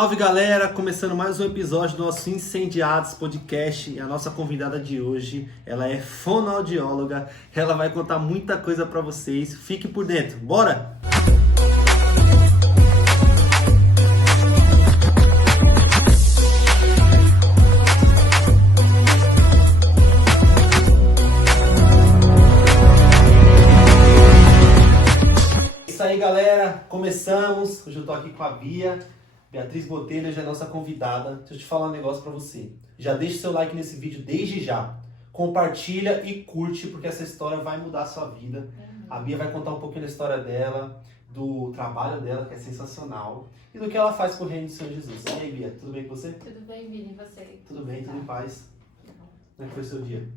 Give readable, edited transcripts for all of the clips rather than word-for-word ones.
Salve galera, começando mais um episódio do nosso Incendiados Podcast. E a nossa convidada de hoje, ela é fonoaudióloga, ela vai contar muita coisa pra vocês. Fique por dentro, bora? É isso aí galera, começamos. Hoje eu tô aqui com a Beatriz Botelho já é nossa convidada. Deixa eu te falar um negócio pra você. Já deixa o seu like nesse vídeo desde já. Compartilha e curte, porque essa história vai mudar a sua vida. A Bia vai contar um pouquinho da história dela, do trabalho dela, que é sensacional, e do que ela faz pro reino do Senhor Jesus. E aí, Bia, tudo bem com você? Tudo bem, Vini, e você? Tudo bem, tudo em paz. Como é que foi o seu dia?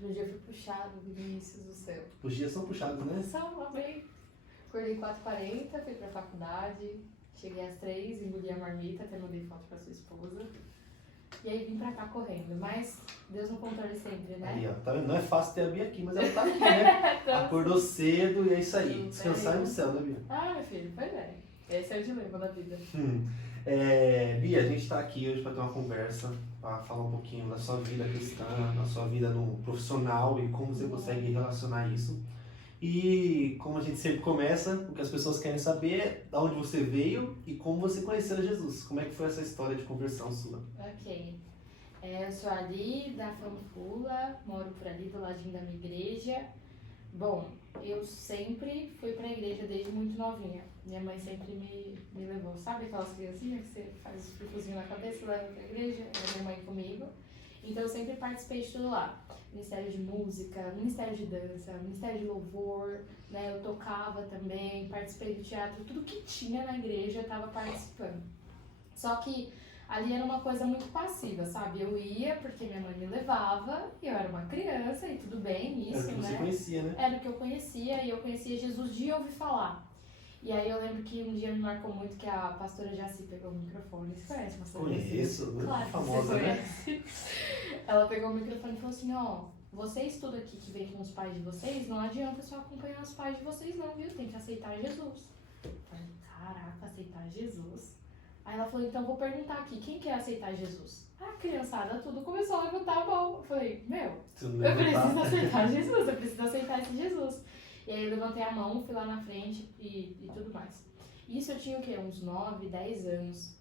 O dia foi puxado, Vinícius do céu. Os dias são puxados, né? Só amei. Acordei 4h40, fui pra faculdade. Cheguei às 3, engoli a marmita, até mandei foto pra sua esposa. E aí vim pra cá correndo. Mas Deus no controle sempre, né? Aí, ó, tá vendo? Não é fácil ter a Bia aqui, mas ela tá aqui, né? Então, Acordou cedo e é isso aí. Tudo Descansar bem. no céu, né, Bia? Ah, meu filho, foi bem. Esse é o dilema da vida. Bia, a gente está aqui hoje para ter uma conversa, para falar um pouquinho da sua vida cristã, da sua vida no profissional e como você consegue relacionar isso. E como a gente sempre começa, o que as pessoas querem saber é de onde você veio e como você conheceu Jesus. Como é que foi essa história de conversão sua? Ok. Eu sou ali da Fanfula, moro por ali do ladinho da minha igreja. Bom, eu sempre fui pra igreja desde muito novinha. Minha mãe sempre me levou. Sabe aquelas criancinhas que você faz os picozinhos na cabeça e leva pra igreja? Era minha mãe comigo. Então eu sempre participei de tudo lá. Ministério de música, ministério de dança, ministério de louvor, né? Eu tocava também, participei do teatro, tudo que tinha na igreja eu estava participando. Só que ali era uma coisa muito passiva, sabe? Eu ia porque minha mãe me levava, e eu era uma criança e tudo bem, isso, Era o que você né? conhecia, né? Era o que eu conhecia, e eu conhecia Jesus de ouvir falar. E aí eu lembro que um dia me marcou muito que a pastora Jaci pegou o microfone. Você conhece a pastora Jaci? Conheço, muito Claro que famosa, você né? conhece. Ela pegou o microfone e falou assim, ó, vocês tudo aqui que vem com os pais de vocês, não adianta só acompanhar os pais de vocês não, viu? Tem que aceitar Jesus. Eu falei, caraca, aceitar Jesus? Aí ela falou, então vou perguntar aqui, quem quer aceitar Jesus? A criançada tudo começou a levantar a mão. Eu falei, meu, eu preciso aceitar Jesus, eu preciso aceitar esse Jesus. E aí eu levantei a mão, fui lá na frente e tudo mais. Isso eu tinha o quê? Uns 9, 10 anos.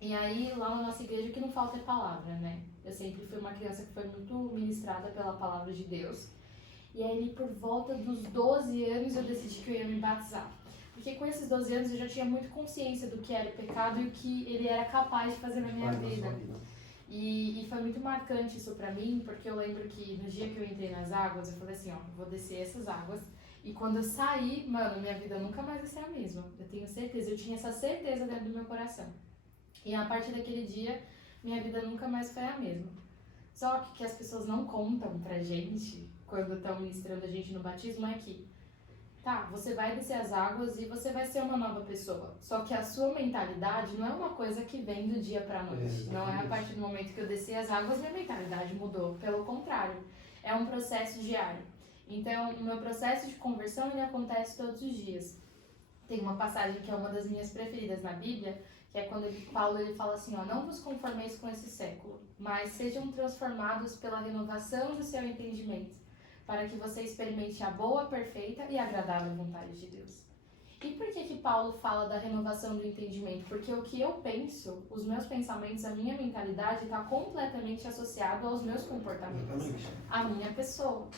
E aí lá na nossa igreja o que não falta é palavra, né? Eu sempre fui uma criança que foi muito ministrada pela palavra de Deus. E aí por volta dos 12 anos eu decidi que eu ia me batizar. Porque com esses 12 anos eu já tinha muito consciência do que era o pecado e o que ele era capaz de fazer na minha vida. E foi muito marcante isso pra mim, porque eu lembro que no dia que eu entrei nas águas, eu falei assim, ó, vou descer essas águas. E quando eu saí, mano, minha vida nunca mais vai ser a mesma. Eu tenho certeza, eu tinha essa certeza dentro do meu coração. E a partir daquele dia, minha vida nunca mais foi a mesma. Só que as pessoas não contam pra gente, quando estão ministrando a gente no batismo, é que, tá, você vai descer as águas e você vai ser uma nova pessoa. Só que a sua mentalidade não é uma coisa que vem do dia pra noite. Não é a partir do momento que eu desci as águas, minha mentalidade mudou. Pelo contrário, é um processo diário. Então, o meu processo de conversão, ele acontece todos os dias. Tem uma passagem que é uma das minhas preferidas na Bíblia, que é quando Paulo ele fala assim, ó, não vos conformeis com esse século, mas sejam transformados pela renovação do seu entendimento, para que você experimente a boa, perfeita e agradável vontade de Deus. E por que Paulo fala da renovação do entendimento? Porque o que eu penso, os meus pensamentos, a minha mentalidade está completamente associado aos meus comportamentos, à minha pessoa.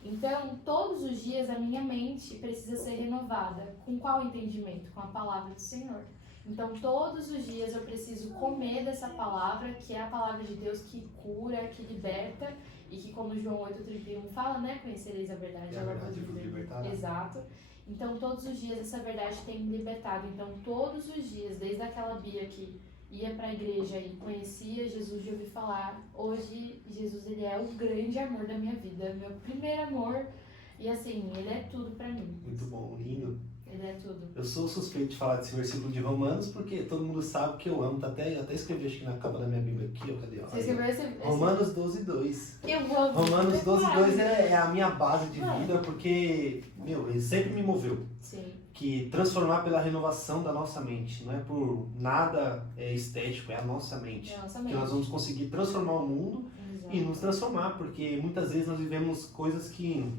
Então, todos os dias a minha mente precisa ser renovada. Com qual entendimento? Com a palavra do Senhor. Então, todos os dias eu preciso comer dessa palavra, que é a palavra de Deus que cura, que liberta, e que, como João 8,31 fala, né? Conhecereis a verdade, ela vos libertará. Exato. Então, todos os dias essa verdade tem me libertado. Então, todos os dias, desde aquela Bia que ia para a igreja e conhecia Jesus de ouvir falar, hoje Jesus ele é o grande amor da minha vida, meu primeiro amor, e assim, ele é tudo para mim. Muito bom, lindo. Ele é tudo. Eu sou suspeito de falar desse versículo de Romanos, porque todo mundo sabe que eu amo, até escrevi acho que na capa da minha Bíblia aqui, ó, cadê? Você escreveu esse... Romanos 12:2. Eu amo. Romanos 12:2 é a minha base de vida, porque, meu, ele sempre me moveu. Sim. que transformar pela renovação da nossa mente. Não é por nada estético, é a nossa mente. É a nossa Que mente. nós vamos conseguir transformar o mundo Exato. e nos transformar, porque muitas vezes nós vivemos coisas que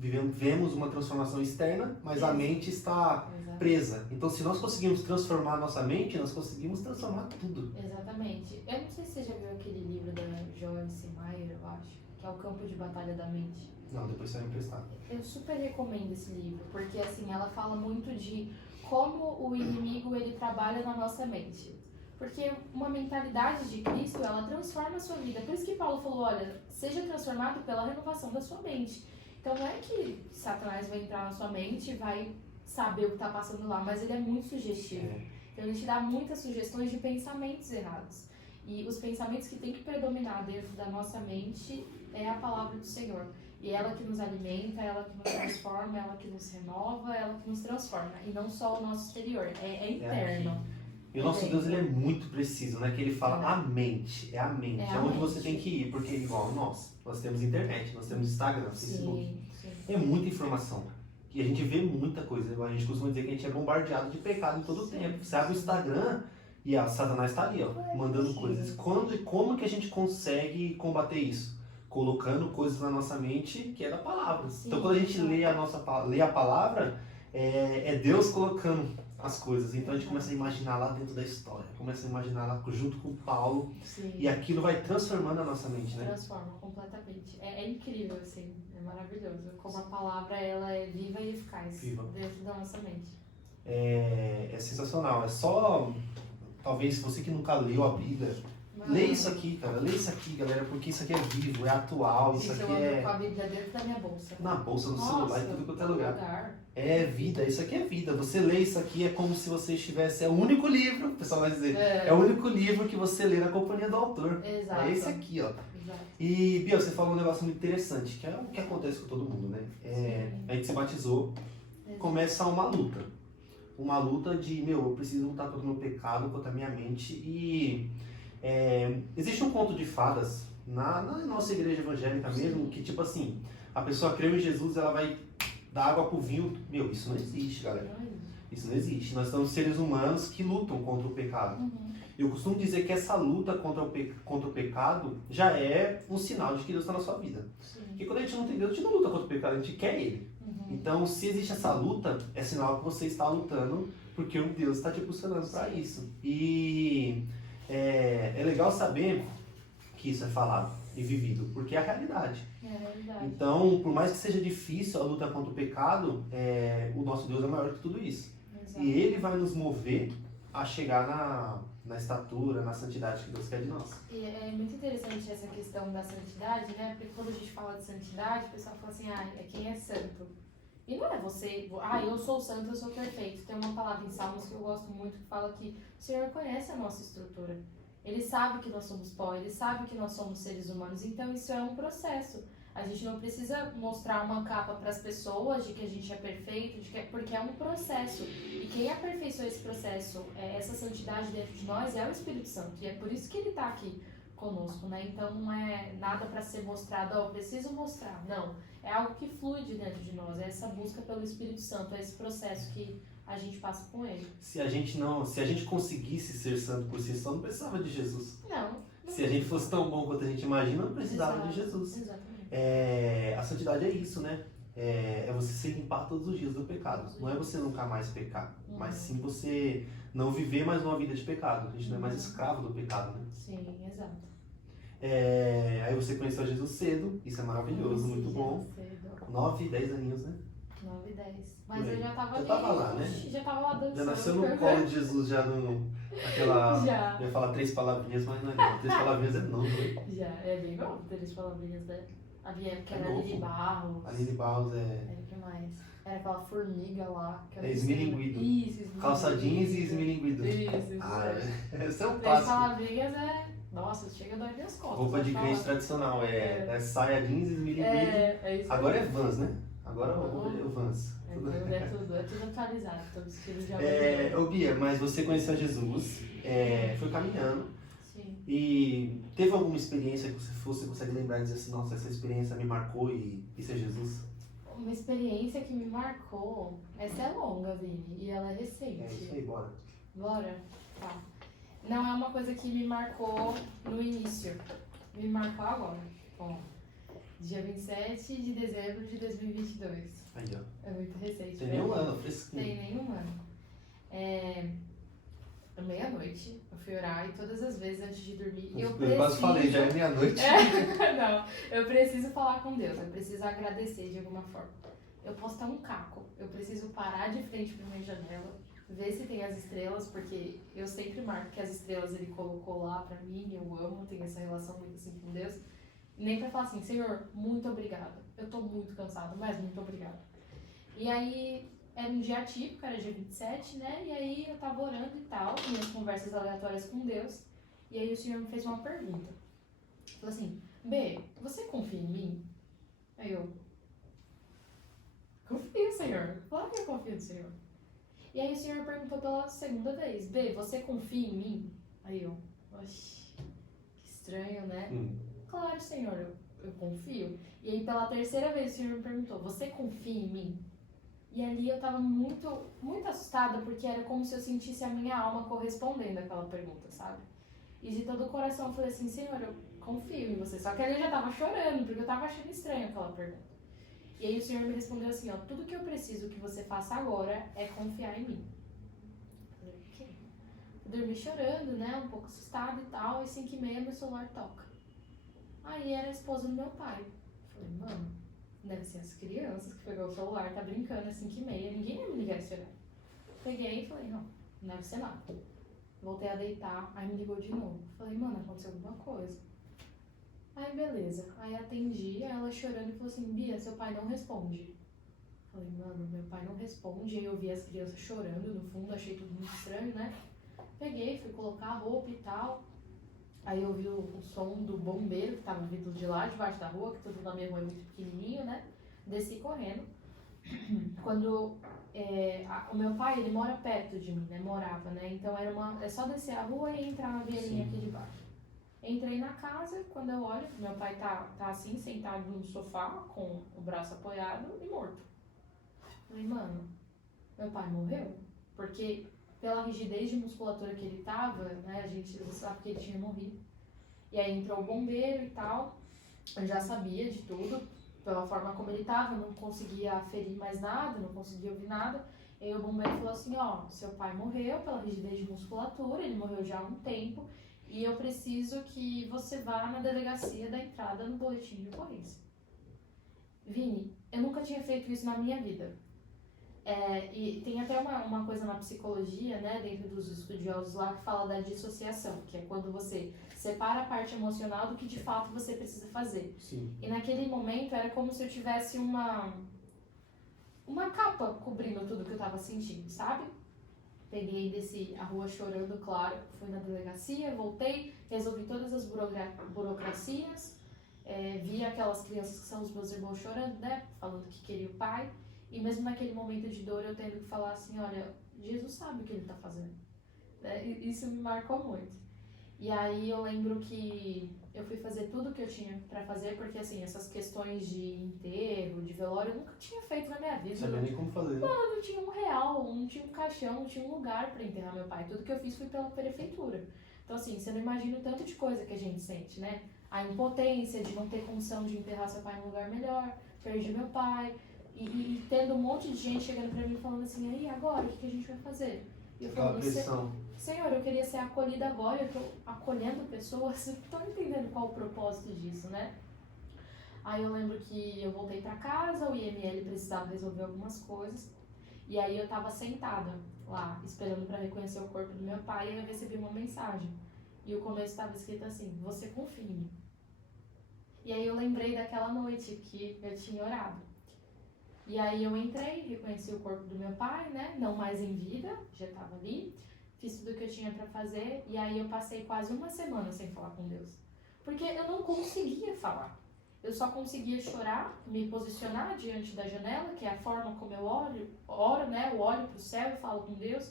vemos uma transformação externa, mas a mente está Exato. presa. Então, se nós conseguimos transformar a nossa mente, nós conseguimos transformar tudo. Exatamente. Eu não sei se você já viu aquele livro da Joyce Meyer, eu acho, que é O Campo de Batalha da Mente. Não, depois você vai me emprestar. Eu super recomendo esse livro, porque assim, ela fala muito de como o inimigo ele trabalha na nossa mente. Porque uma mentalidade de Cristo, ela transforma a sua vida. Por isso que Paulo falou, olha, seja transformado pela renovação da sua mente. Então não é que Satanás vai entrar na sua mente e vai saber o que está passando lá, mas ele é muito sugestivo. Então ele te dá muitas sugestões de pensamentos errados. E os pensamentos que tem que predominar dentro da nossa mente é a palavra do Senhor. E ela que nos alimenta, ela que nos transforma, ela que nos renova, ela que nos transforma. E não só o nosso exterior, é interno. E o nosso Deus, ele é muito preciso, né? Que ele fala a mente, é a mente, É é a onde mente. você tem que ir, porque igual nós temos internet, nós temos Instagram, Facebook, Sim. é muita informação. E a gente vê muita coisa, a gente costuma dizer que a gente é bombardeado de pecado em todo o tempo. Você abre o Instagram e a Satanás está ali, ó, mandando coisas. Quando e como que a gente consegue combater isso? Colocando coisas na nossa mente que é da palavra. Sim. Então quando a gente lê a palavra, é Deus colocando as coisas. Então a gente começa a imaginar lá dentro da história, começa a imaginar lá junto com Paulo, Sim. e aquilo vai transformando a nossa mente, né? Transforma completamente. É incrível, assim, é maravilhoso. Como a palavra ela é viva e eficaz dentro da nossa mente. É sensacional. É só, talvez você que nunca leu a Bíblia, lê isso aqui, cara. Lê isso aqui, galera, porque isso aqui é vivo, é atual, isso Gente, aqui eu ando é com a Bíblia dentro da minha bolsa. na bolsa, no celular, em tudo quanto é lugar. lugar. É vida, isso aqui é vida. Você lê isso aqui, é como se você estivesse... É o único livro, o pessoal vai dizer, é o único livro que você lê na companhia do autor. Exato. É esse aqui, ó. Exato. E, Bia, você falou um negócio muito interessante, que é o que acontece com todo mundo, né? A gente se batizou, começa uma luta. Uma luta de, eu preciso lutar contra o meu pecado, contra a minha mente. E existe um conto de fadas na nossa igreja evangélica mesmo, que tipo assim, a pessoa creu em Jesus, ela vai dar água pro vinho. Isso não existe, galera. Isso não existe. Nós somos seres humanos que lutam contra o pecado. Eu costumo dizer que essa luta contra o pecado já é um sinal de que Deus está na sua vida. Sim. Porque quando a gente não tem Deus, a gente não luta contra o pecado, a gente quer Ele. Então, se existe essa luta, é sinal que você está lutando porque o Deus está te impulsionando para isso. E é legal saber que isso é falado e vivido, porque é a realidade. É verdade. Então, por mais que seja difícil a luta contra o pecado, o nosso Deus é maior que tudo isso. Exato. E Ele vai nos mover a chegar na estatura, na santidade que Deus quer de nós. E é muito interessante essa questão da santidade, né? Porque quando a gente fala de santidade, o pessoal fala assim, é quem é santo. E não é você, eu sou santo, eu sou perfeito. Tem uma palavra em Salmos que eu gosto muito que fala que o Senhor conhece a nossa estrutura. Ele sabe que nós somos pó, Ele sabe que nós somos seres humanos. Então isso é um processo. A gente não precisa mostrar uma capa para as pessoas de que a gente é perfeito, porque é um processo. E quem aperfeiçoa esse processo, essa santidade dentro de nós, é o Espírito Santo. E é por isso que Ele está aqui conosco, né? Então não é nada para ser mostrado, preciso mostrar. Não, é algo que flui de dentro de nós. É essa busca pelo Espírito Santo, é esse processo que a gente passa com Ele. Se a gente conseguisse ser santo por si só, não precisava de Jesus. Não. Se a gente fosse tão bom quanto a gente imagina, não precisava de Jesus. Exatamente. A santidade é isso, né? É você se limpar todos os dias do pecado. Não é você nunca mais pecar, mas sim você não viver mais uma vida de pecado. A gente não é mais escravo do pecado, né? Sim, exato. Aí você conheceu Jesus cedo, isso é maravilhoso, muito bom. Cedo. 9, 10 aninhos, né? 9, 10. Mas Por aí. eu já tava Já ali. tava lá, né? Já tava lá dançando. Já nasceu no colo de Jesus, já no... Aquela... Já. Eu ia falar 3 palavrinhas, mas não é não. 3 palavrinhas é não, né? Já, é bem bom, 3 palavrinhas, né? Havia que era novo. Aline Barros. Aline Barros Era o que mais? Era aquela formiga lá. Que eu não sei. esmilinguido. Isso, esmilinguido. Calça jeans e esmilinguido. Isso. Esse é um 3 clássico. palavrinhas Nossa, chega a doer minhas costas. Roupa de pra crente falar. tradicional, é saia jeans e esmilinguido. É isso. Agora é Vans, né? Agora é o Vans. É tudo atualizado, todo estilo de Ô Bia, mas você conheceu Jesus, foi caminhando, Sim. e teve alguma experiência que você consegue lembrar e dizer assim, nossa, essa experiência me marcou e isso é Jesus? uma experiência que me marcou. Essa é longa, Vini, e ela é recente. É isso aí, bora. Bora? Tá. Não é uma coisa que me marcou no início. Me marcou agora. Ó, dia 27 de dezembro de 2022. Aí, ó. É muito recente. Tem pra nenhum mim. ano, fresquinho. Tem nenhum ano. À meia-noite, eu fui orar e todas as vezes antes de dormir, eu quase falei, já é meia-noite. Não, eu preciso falar com Deus, eu preciso agradecer de alguma forma. Eu posso estar um caco, eu preciso parar de frente pra minha janela, ver se tem as estrelas, porque eu sempre marco que as estrelas ele colocou lá pra mim, eu amo, tenho essa relação muito assim com Deus. Nem pra falar assim, Senhor, muito obrigada. Eu tô muito cansada, mas muito obrigada. E aí, era um dia atípico, era dia 27, né? E aí eu tava orando e tal, minhas conversas aleatórias com Deus. E aí o Senhor me fez uma pergunta. Falou assim, B, você confia em mim? Aí eu, confio, Senhor. Claro que eu confio no Senhor. E aí o Senhor perguntou pela segunda vez, B, você confia em mim? Aí eu, oxi, que estranho, né? Claro, Senhor, eu confio. E aí pela terceira vez o Senhor me perguntou, você confia em mim? E ali eu tava muito, muito assustada, porque era como se eu sentisse a minha alma correspondendo àquela pergunta, sabe? E de todo o coração eu falei assim, Senhor, eu confio em você. Só que ali eu já tava chorando, porque eu tava achando estranho aquela pergunta. E aí o Senhor me respondeu assim, ó, tudo que eu preciso que você faça agora é confiar em mim. Eu falei, o quê? Eu dormi chorando, né, um pouco assustada e tal, e 5h30 meu celular toca. Aí era a esposa do meu pai. Eu falei, mano, deve ser as crianças que pegou o celular, tá brincando às 5h30, ninguém ia me ligar esse horário. Peguei e falei, não deve ser nada. Voltei a deitar, aí me ligou de novo. Falei, mano, aconteceu alguma coisa. Aí beleza, aí atendi, aí ela chorando e falou assim, Bia, seu pai não responde. Falei, mano, meu pai não responde, aí eu vi as crianças chorando no fundo, achei tudo muito estranho, né? Peguei, fui colocar a roupa e tal. Aí eu vi o som do bombeiro que tava vindo de lá, debaixo da rua, que tudo na minha rua é muito pequenininho, né? Desci correndo. Quando o meu pai, ele mora perto de mim, né? Morava, né? Então é só descer a rua e entrar na vielinha aqui de baixo. Entrei na casa, quando eu olho, meu pai tá assim, sentado no sofá, com o braço apoiado e morto. Falei, mano, meu pai morreu? Porque pela rigidez de musculatura que ele tava, né, a gente sabe que ele tinha morrido. E aí entrou o bombeiro e tal, eu já sabia de tudo, pela forma como ele tava, não conseguia ferir mais nada, não conseguia ouvir nada. E aí o bombeiro falou assim, ó, seu pai morreu pela rigidez de musculatura, ele morreu já há um tempo, e eu preciso que você vá na delegacia da entrada no boletim de ocorrência. Vini, eu nunca tinha feito isso na minha vida. E tem até uma coisa na psicologia, né, dentro dos estudiosos lá, que fala da dissociação, que é quando você separa a parte emocional do que de fato você precisa fazer. Sim. E naquele momento era como se eu tivesse uma capa cobrindo tudo que eu tava sentindo, sabe? Peguei, desci a rua chorando, claro, fui na delegacia, voltei, resolvi todas as burocracias, vi aquelas crianças que são os meus irmãos chorando, né, falando que queria o pai. E mesmo naquele momento de dor eu tendo que falar assim, olha, Jesus sabe o que ele tá fazendo. Isso me marcou muito. E aí eu lembro que eu fui fazer tudo o que eu tinha pra fazer, porque assim, essas questões de enterro, de velório, eu nunca tinha feito na minha vida. Não sabia nem como fazer. Não, não tinha R$1, não tinha um caixão, não tinha um lugar pra enterrar meu pai. Tudo que eu fiz foi pela prefeitura. Então assim, você não imagina o tanto de coisa que a gente sente, né? A impotência de não ter condição de enterrar seu pai num lugar melhor, perdi meu pai. E tendo um monte de gente chegando pra mim falando assim, aí agora, o que a gente vai fazer? E eu Aquela falando, pressão. Senhor, eu queria ser acolhida agora, eu tô acolhendo pessoas, eu tô entendendo qual o propósito disso, né? Aí eu lembro que eu voltei pra casa, o IML precisava resolver algumas coisas, e aí eu tava sentada lá, esperando pra reconhecer o corpo do meu pai, e eu recebi uma mensagem. E o começo estava escrito assim, você confia em mim. E aí eu lembrei daquela noite que eu tinha orado. E aí eu entrei, reconheci o corpo do meu pai, né? Não mais em vida, já estava ali. Fiz tudo o que eu tinha para fazer. E aí eu passei quase uma semana sem falar com Deus. Porque eu não conseguia falar. Eu só conseguia chorar, me posicionar diante da janela, que é a forma como eu oro, né? Eu olho pro céu e falo com Deus.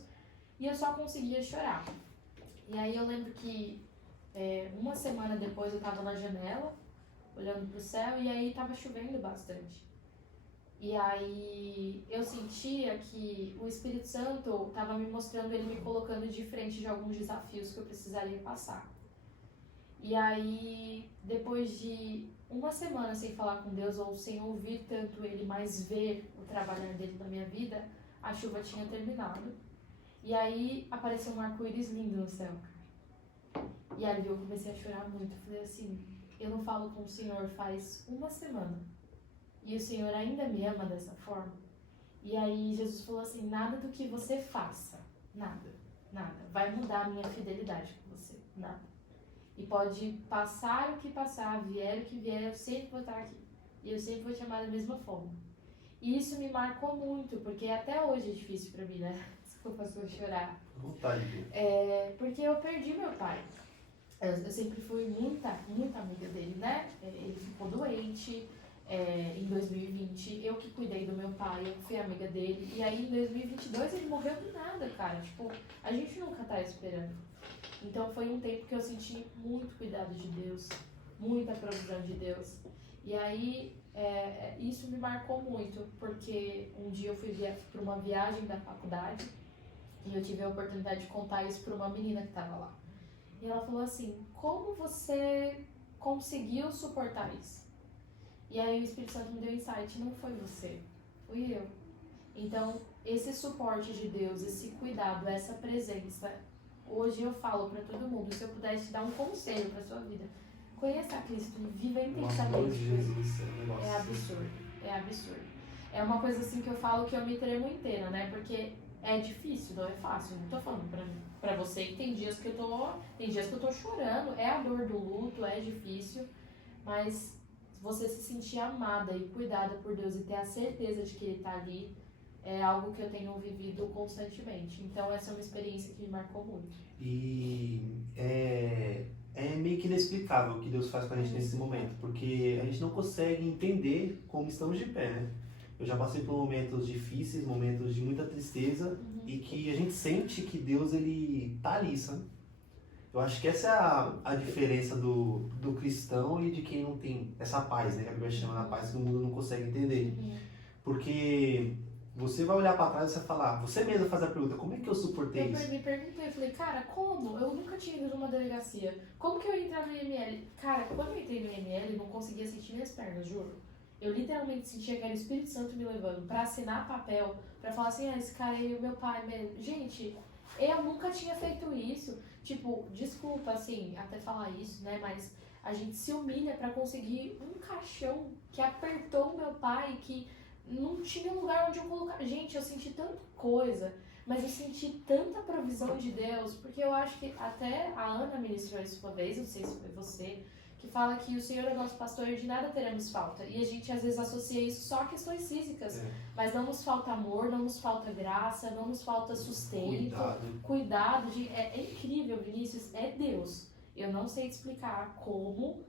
E eu só conseguia chorar. E aí eu lembro que uma semana depois eu estava na janela, olhando pro céu, e aí estava chovendo bastante. E aí eu sentia que o Espírito Santo estava me mostrando, ele me colocando de frente de alguns desafios que eu precisaria passar. E aí, depois de uma semana sem falar com Deus, ou sem ouvir tanto Ele, mas ver o trabalhar dele na minha vida, a chuva tinha terminado. E aí apareceu um arco-íris lindo no céu. E ali eu comecei a chorar muito. Eu falei assim, eu não falo com o Senhor faz uma semana. E o Senhor ainda me ama dessa forma. E aí Jesus falou assim, nada do que você faça, nada, vai mudar a minha fidelidade com você, nada. E pode passar o que passar, vier o que vier, eu sempre vou estar aqui. E eu sempre vou te amar da mesma forma. E isso me marcou muito, porque até hoje é difícil pra mim, né? Desculpa se eu chorar. Vontade. Porque eu perdi meu pai. Eu sempre fui muita amiga dele, né? Ele ficou doente em 2020. Eu que cuidei do meu pai, eu fui amiga dele. E aí em 2022 ele morreu do nada, cara. Tipo, a gente nunca tá esperando. Então foi um tempo que eu senti muito cuidado de Deus, muita provisão de Deus. E aí isso me marcou muito, porque um dia eu fui para uma viagem da faculdade e eu tive a oportunidade de contar isso para uma menina que estava lá. E ela falou assim, como você conseguiu suportar isso? E aí o Espírito Santo me deu insight, não foi você, fui eu. Então esse suporte de Deus, esse cuidado, essa presença, hoje eu falo para todo mundo, se eu pudesse te dar um conselho para sua vida, conheça a Cristo e viva intensamente. Jesus, É absurdo, é absurdo. É uma coisa assim que eu falo que eu me tremo inteira, né? Porque é difícil, não é fácil. Não tô falando pra você que tem dias que eu tô chorando, é a dor do luto, é difícil, mas você se sentir amada e cuidada por Deus e ter a certeza de que Ele tá ali, é algo que eu tenho vivido constantemente. Então essa é uma experiência que me marcou muito. E é meio que inexplicável o que Deus faz com a gente nesse momento, porque a gente não consegue entender como estamos de pé, né? Eu já passei por momentos difíceis, momentos de muita tristeza, e que a gente sente que Deus, ele tá ali, sabe? Eu acho que essa é a diferença do cristão e de quem não tem essa paz, né? Que a Bíblia chama da paz que o mundo não consegue entender. Porque você vai olhar pra trás e vai falar, você mesma faz a pergunta, como é que eu suportei isso? Eu me perguntei, falei, cara, como? Eu nunca tinha ido numa delegacia. Como que eu ia entrar no IML? Cara, quando eu entrei no IML, eu não conseguia sentir minhas pernas, juro. Eu literalmente sentia que era o Espírito Santo me levando pra assinar papel, pra falar assim, esse cara aí é o meu pai mesmo. Gente, eu nunca tinha feito isso. Tipo, desculpa, assim, até falar isso, né, mas a gente se humilha pra conseguir um caixão que apertou o meu pai, que não tinha lugar onde eu colocar. Gente, eu senti tanta coisa, mas eu senti tanta provisão de Deus, porque eu acho que até a Ana ministrou isso uma vez, não sei se foi você, que fala que o Senhor é nosso pastor e de nada teremos falta. E a gente às vezes associa isso só a questões físicas, mas não nos falta amor, não nos falta graça, não nos falta sustento, cuidado é incrível, Vinícius, é Deus. Eu não sei te explicar como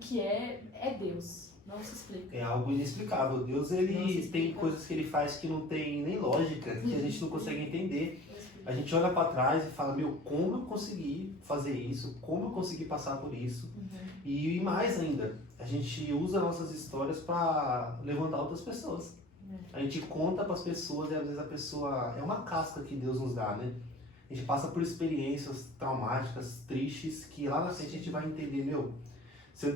que é Deus. Não se explica. É algo inexplicável. Deus, ele tem coisas que ele faz que não tem nem lógica, que a gente não consegue entender. A gente olha para trás e fala, meu, como eu consegui fazer isso? Como eu consegui passar por isso? E mais ainda, a gente usa nossas histórias para levantar outras pessoas. A gente conta para as pessoas e às vezes a pessoa... É uma casca que Deus nos dá, né? A gente passa por experiências traumáticas, tristes, que lá na frente a gente vai entender, meu...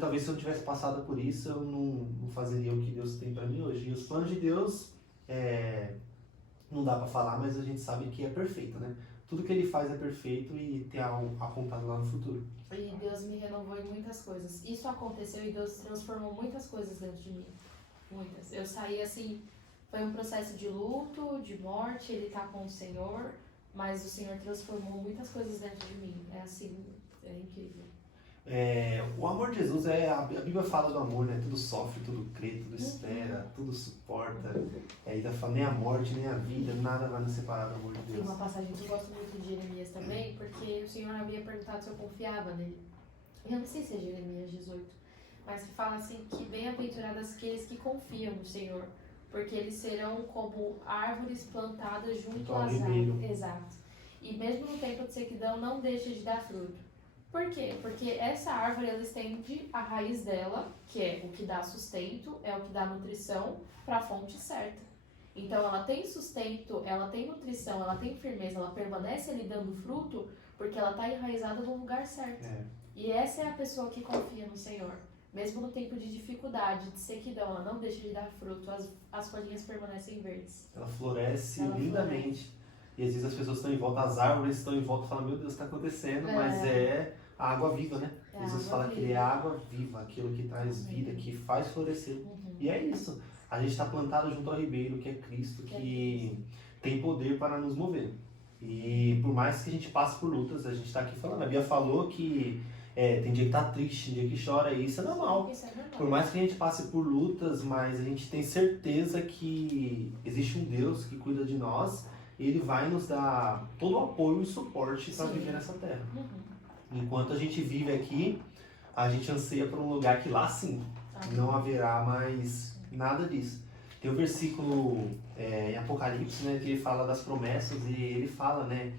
Talvez se eu tivesse passado por isso, eu não fazeria o que Deus tem para mim hoje. E os planos de Deus, não dá para falar, mas a gente sabe que é perfeito, né? Tudo que Ele faz é perfeito e tem algo apontado lá no futuro. E Deus me renovou em muitas coisas. Isso aconteceu e Deus transformou muitas coisas dentro de mim. Muitas. Eu saí assim, foi um processo de luto, de morte, Ele tá com o Senhor, mas o Senhor transformou muitas coisas dentro de mim. É assim, é incrível. O amor de Jesus, a Bíblia fala do amor, né? Tudo sofre, tudo crê, tudo espera, tudo suporta. Ainda fala, nem a morte, nem a vida, nada vai nos separar do amor de Deus. Tem uma passagem que eu gosto muito de Jeremias também, porque o Senhor havia perguntado se eu confiava nele. Eu não sei se é Jeremias 18, mas que fala assim, que bem-aventurados aqueles que confiam no Senhor, porque eles serão como árvores plantadas junto às águas. Exato. E mesmo no tempo de sequidão, não deixa de dar fruto. Por quê? Porque essa árvore, ela estende a raiz dela, que é o que dá sustento, é o que dá nutrição, para a fonte certa. Então, ela tem sustento, ela tem nutrição, ela tem firmeza, ela permanece ali dando fruto, porque ela está enraizada no lugar certo. E essa é a pessoa que confia no Senhor. Mesmo no tempo de dificuldade, de sequidão, ela não deixa de dar fruto, as folhinhas permanecem verdes. Ela floresce Ela lindamente. E às vezes as pessoas estão em volta, as árvores estão em volta e falam, meu Deus, o que está acontecendo? Mas é a água viva, né? Jesus fala que ele é a água viva, aquilo que traz vida, que faz florescer. E é isso. A gente está plantado junto ao ribeiro, que é Cristo, que tem poder para nos mover. E por mais que a gente passe por lutas, a gente está aqui falando. A Bia falou que tem dia que tá triste, tem dia que chora, e isso é normal. Isso é normal. Por mais que a gente passe por lutas, mas a gente tem certeza que existe um Deus que cuida de nós e Ele vai nos dar todo o apoio e suporte para viver nessa terra. Enquanto a gente vive aqui, a gente anseia por um lugar que lá sim não haverá mais nada disso. Tem um versículo em Apocalipse, né, que ele fala das promessas e ele fala, né,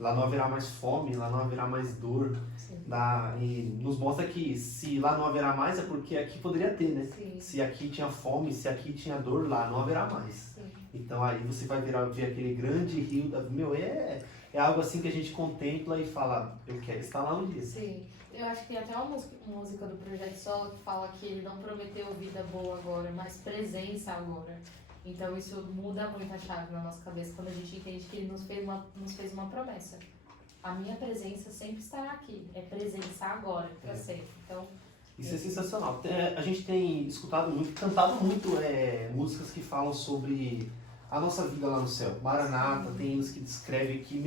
lá não haverá mais fome, lá não haverá mais dor. E nos mostra que se lá não haverá mais é porque aqui poderia ter, né? Sim. Se aqui tinha fome, se aqui tinha dor, lá não haverá mais. Sim. Então aí você vai ver aquele grande rio da... é algo assim que a gente contempla e fala, eu quero estar lá um dia. Sim. Eu acho que tem até uma música do Projeto Solo que fala que ele não prometeu vida boa agora, mas presença agora. Então isso muda muito a chave na nossa cabeça quando a gente entende que ele nos fez uma promessa. A minha presença sempre estará aqui. É presença agora, para sempre. Então, isso é sensacional. A gente tem escutado muito, cantado muito músicas que falam sobre a nossa vida lá no céu. Maranata, tem hinos que descrevem que,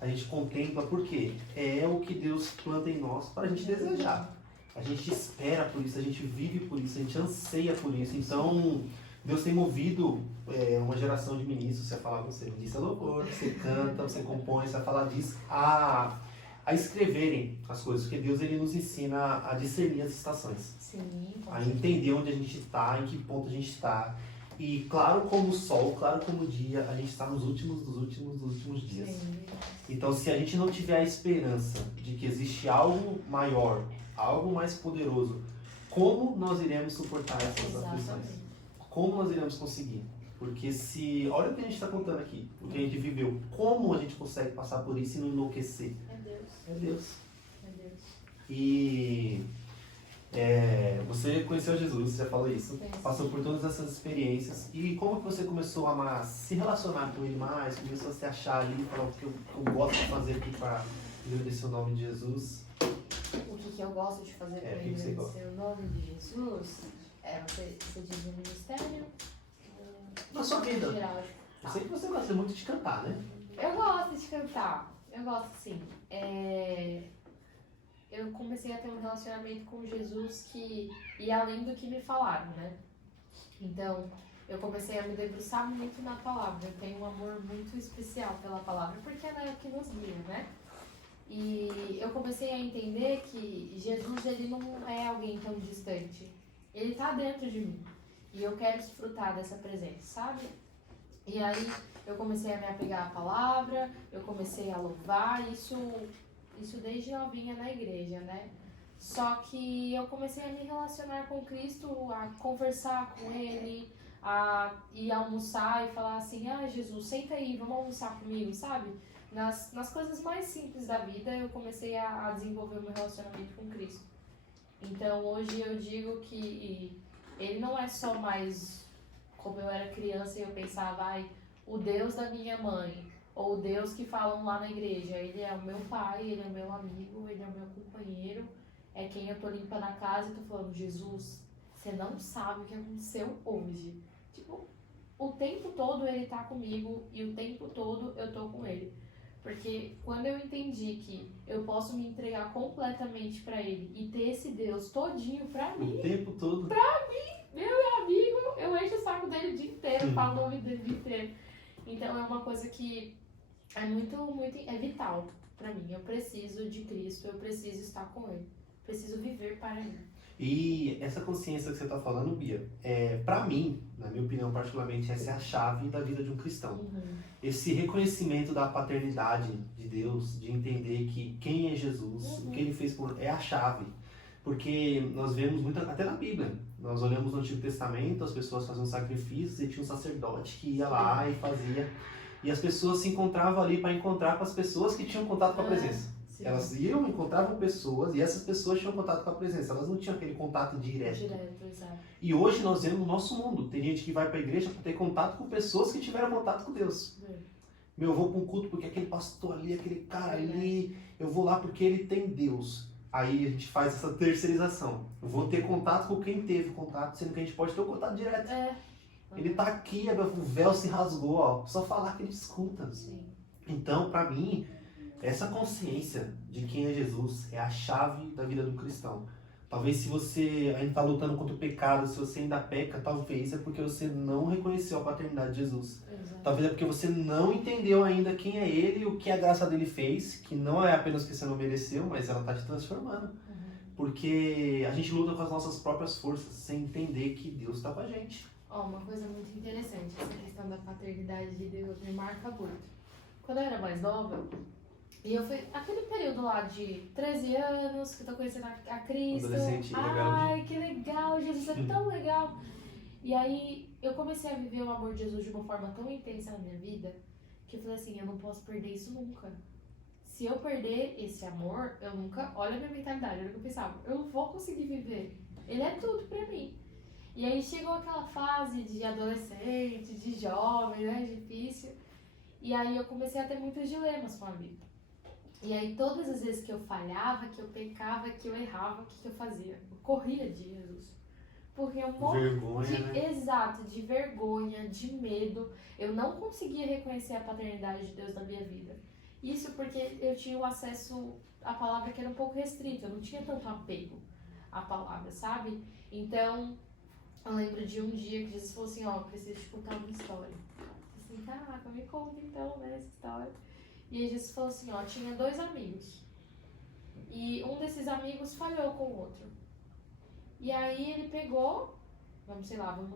a gente contempla porque é o que Deus planta em nós para a gente desejar. A gente espera por isso, a gente vive por isso, a gente anseia por isso. Então, Deus tem movido uma geração de ministros, você vai falar, você ministra louvor, você canta, você compõe, você vai falar disso, a escreverem as coisas, porque Deus ele nos ensina a discernir as estações. Sim, a entender onde a gente está, em que ponto a gente está. E claro como o sol, claro como o dia, a gente está nos últimos dos últimos dias. Sim. Então se a gente não tiver a esperança de que existe algo maior, algo mais poderoso, como nós iremos suportar essas aflições? Como nós iremos conseguir? Porque olha o que a gente está contando aqui, o que a gente viveu, como a gente consegue passar por isso e não enlouquecer? É Deus. É Deus. É Deus. E você conheceu Jesus, você já falou isso, passou por todas essas experiências. E como que você começou a se relacionar com Ele mais, começou a se achar ali, falar o que eu gosto de fazer aqui para agradecer o nome de Jesus? O que eu gosto de fazer para agradecer o nome de Jesus? Você diz no ministério? Na sua vida. Geral. Eu sei que você gosta muito de cantar, né? Eu gosto de cantar. Eu gosto sim. Eu comecei a ter um relacionamento com Jesus que ia além do que me falaram, né? Então, eu comecei a me debruçar muito na palavra. Eu tenho um amor muito especial pela palavra, porque ela é o que nos guia, né? E eu comecei a entender que Jesus, ele não é alguém tão distante. Ele tá dentro de mim. E eu quero desfrutar dessa presença, sabe? E aí, eu comecei a me apegar à palavra, eu comecei a louvar, isso desde novinha na igreja, né? Só que eu comecei a me relacionar com Cristo, a conversar com Ele, a ir almoçar e falar assim, Jesus, senta aí, vamos almoçar comigo, sabe? Nas coisas mais simples da vida, eu comecei a desenvolver o meu relacionamento com Cristo. Então, hoje eu digo que Ele não é só mais como eu era criança e eu pensava, o Deus da minha mãe, ou o Deus que falam lá na igreja. Ele é o meu pai, Ele é o meu amigo, Ele é o meu companheiro, é quem eu tô limpando a casa e tô falando, Jesus, você não sabe o que aconteceu hoje. Tipo, o tempo todo Ele tá comigo e o tempo todo eu tô com Ele. Porque quando eu entendi que eu posso me entregar completamente pra Ele e ter esse Deus todinho pra mim, o tempo todo. Pra mim, meu amigo, eu encho o saco dele o dia inteiro, falo o nome dele o dia inteiro. Então é uma coisa que é muito, muito, é vital pra mim. Eu preciso de Cristo, eu preciso estar com Ele. preciso viver para Ele. E essa consciência que você está falando, Bia, para mim, na minha opinião particularmente, essa é a chave da vida de um cristão. Esse reconhecimento da paternidade de Deus, de entender que quem é Jesus, o que Ele fez é a chave. Porque nós vemos muito, até na Bíblia, nós olhamos no Antigo Testamento, as pessoas faziam sacrifícios e tinha um sacerdote que ia lá e fazia. E as pessoas se encontravam ali para encontrar com as pessoas que tinham contato com a presença. Sim. Elas iam, encontravam pessoas e essas pessoas tinham contato com a presença. Elas não tinham aquele contato direto. Exato. E hoje nós vemos no nosso mundo. Tem gente que vai para a igreja para ter contato com pessoas que tiveram contato com Deus. Eu vou para um culto porque aquele pastor ali, aquele cara ali, eu vou lá porque ele tem Deus. Aí a gente faz essa terceirização. Eu vou ter contato com quem teve contato, sendo que a gente pode ter um contato direto. Ele tá aqui, o véu se rasgou, ó. Só falar que ele escuta. Sim. Então, para mim, essa consciência de quem é Jesus é a chave da vida do cristão. Talvez se você ainda está lutando contra o pecado, se você ainda peca, talvez é porque você não reconheceu a paternidade de Jesus. Exato. Talvez é porque você não entendeu ainda quem é Ele e o que a graça dele fez, que não é apenas que você não mereceu, mas ela está te transformando. Porque a gente luta com as nossas próprias forças, sem entender que Deus está com a gente. Uma coisa muito interessante, essa questão da paternidade de Deus me marca muito. Quando eu era mais nova, e eu fui aquele período lá de 13 anos, que eu tô conhecendo a Cristo. Adolescente Ai, que legal, Jesus é tão legal. E aí eu comecei a viver o amor de Jesus de uma forma tão intensa na minha vida, que eu falei assim, eu não posso perder isso nunca. Se eu perder esse amor, eu nunca... Olha a minha mentalidade, olha o que eu pensava. Eu não vou conseguir viver. Ele é tudo pra mim. E aí chegou aquela fase de adolescente, de jovem, né, difícil. E aí eu comecei a ter muitos dilemas com a vida. E aí todas as vezes que eu falhava, que eu pecava, que eu errava, o que eu fazia? Eu corria de Jesus. Porque eu Vergonha, né? Exato, de vergonha, de medo. Eu não conseguia reconhecer a paternidade de Deus na minha vida. Isso porque eu tinha o acesso à palavra que era um pouco restrito. Eu não tinha tanto apego à palavra, sabe? Então, eu lembro de um dia que Jesus falou assim, ó, preciso te contar uma história. Eu falei assim, caraca, me conta então, né, essa história. E aí Jesus falou assim, ó, tinha 2 amigos. E um desses amigos falhou com o outro. E aí ele pegou, vamos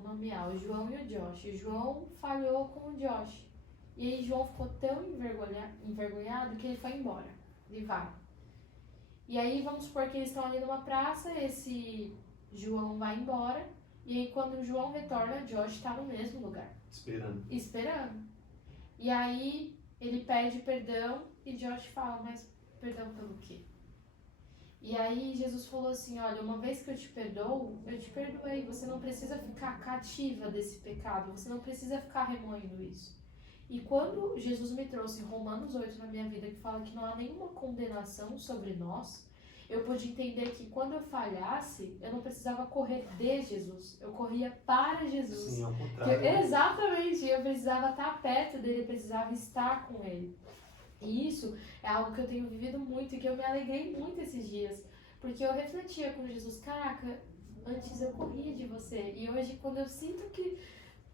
nomear, o João e o Josh. E o João falhou com o Josh. E aí João ficou tão envergonhado que ele foi embora. Ele vai. E aí vamos supor que eles estão ali numa praça, esse João vai embora. E aí quando o João retorna, o Josh está no mesmo lugar. Esperando. E aí ele pede perdão e Josh fala, mas perdão pelo quê? E aí Jesus falou assim, olha, uma vez que eu te perdoo, eu te perdoei. Você não precisa ficar cativa desse pecado, você não precisa ficar remoendo isso. E quando Jesus me trouxe Romanos 8 na minha vida, que fala que não há nenhuma condenação sobre nós, eu pude entender que quando eu falhasse, eu não precisava correr de Jesus, eu corria para Jesus. Sim, ao contrário. Exatamente, eu precisava estar perto dele, eu precisava estar com ele. E isso é algo que eu tenho vivido muito e que eu me alegrei muito esses dias. Porque eu refletia com Jesus, caraca, antes eu corria de você. E hoje, quando eu sinto que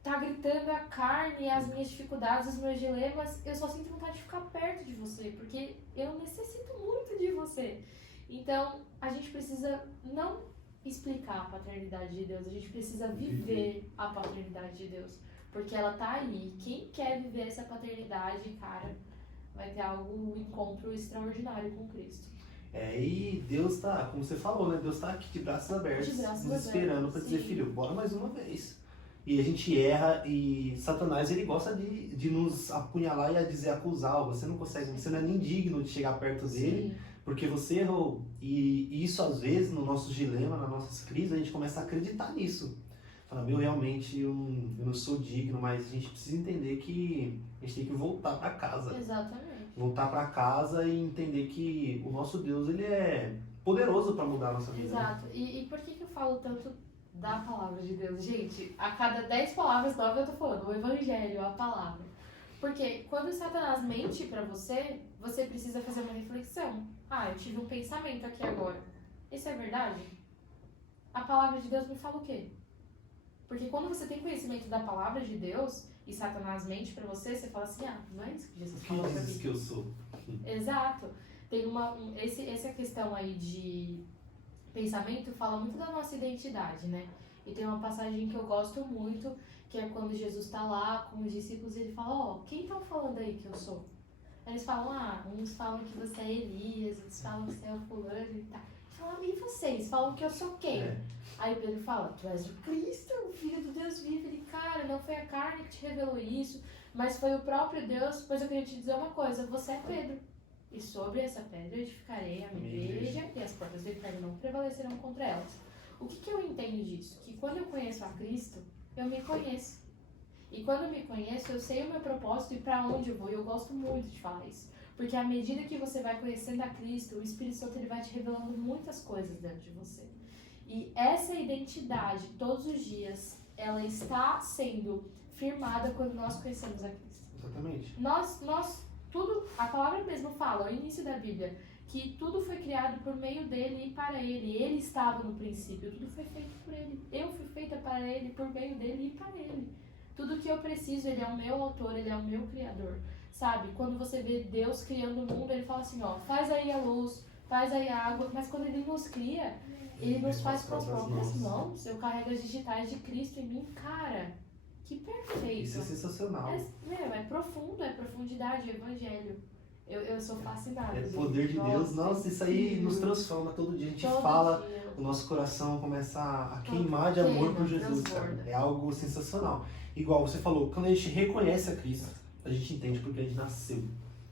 tá gritando a carne, as minhas dificuldades, os meus dilemas, eu só sinto vontade de ficar perto de você. Porque eu necessito muito de você. Então, a gente precisa não explicar a paternidade de Deus, a gente precisa viver a paternidade de Deus. Porque ela tá aí. Quem quer viver essa paternidade, cara, vai ter um encontro extraordinário com Cristo. E Deus tá, como você falou, né? Deus tá aqui de braços abertos, nos esperando para dizer, filho, bora mais uma vez. E a gente erra e Satanás, ele gosta de nos apunhalar e a dizer, acusar, você não consegue, você não é nem digno de chegar perto dele, porque você errou. E isso, às vezes, no nosso dilema, nas nossas crises, a gente começa a acreditar nisso. Fala, realmente eu não sou digno, mas a gente precisa entender que a gente tem que voltar para casa. Exatamente. Voltar para casa e entender que o nosso Deus, ele é poderoso para mudar a nossa vida. Exato. E por que eu falo tanto da palavra de Deus? Gente, a cada 10 palavras novas eu tô falando o evangelho, a palavra. Porque quando Satanás mente para você, você precisa fazer uma reflexão. Eu tive um pensamento aqui agora. Isso é verdade? A palavra de Deus me fala o quê? Porque quando você tem conhecimento da palavra de Deus e Satanás mente pra você, você fala assim, não é isso que Jesus falou pra mim. Que eu sou. Exato. Tem essa questão aí de pensamento fala muito da nossa identidade, né? E tem uma passagem que eu gosto muito, que é quando Jesus está lá com os discípulos e ele fala, ó, quem tá falando aí que eu sou? Eles falam, uns falam que você é Elias, outros falam que você é o fulano e tal. Ele fala, e vocês? Falam que eu sou quem? Aí Pedro fala, tu és o Cristo, o Filho do Deus vivo. Ele, cara, não foi a carne que te revelou isso, mas foi o próprio Deus. Pois eu queria te dizer uma coisa, você é Pedro. E sobre essa pedra edificarei a minha igreja e as portas do inferno não prevalecerão contra elas. O que eu entendo disso? Que quando eu conheço a Cristo, eu me conheço. E quando eu me conheço, eu sei o meu propósito e para onde eu vou. E eu gosto muito de falar isso. Porque à medida que você vai conhecendo a Cristo, o Espírito Santo ele vai te revelando muitas coisas dentro de você. E essa identidade, todos os dias, ela está sendo firmada quando nós conhecemos a Cristo. Exatamente. Tudo, a palavra mesmo fala, ao início da Bíblia, que tudo foi criado por meio dele e para ele. Ele estava no princípio, tudo foi feito por ele. Eu fui feita para ele, por meio dele e para ele. Tudo que eu preciso, ele é o meu autor, ele é o meu criador. Sabe? Quando você vê Deus criando o mundo, ele fala assim, ó, faz aí a luz, faz aí a água. Mas quando ele nos cria, ele nos faz com as próprias mãos. Eu carrego as digitais de Cristo em mim, cara. Que perfeito. Isso é sensacional. É profundo, é profundidade, é evangelho. Eu sou fascinada. É o poder de Deus. Nossa, isso aí nos transforma todo dia. A gente fala, o nosso coração começa a queimar de amor por Jesus, cara. É algo sensacional. Igual você falou, quando a gente reconhece a Cristo, a gente entende por que a gente nasceu.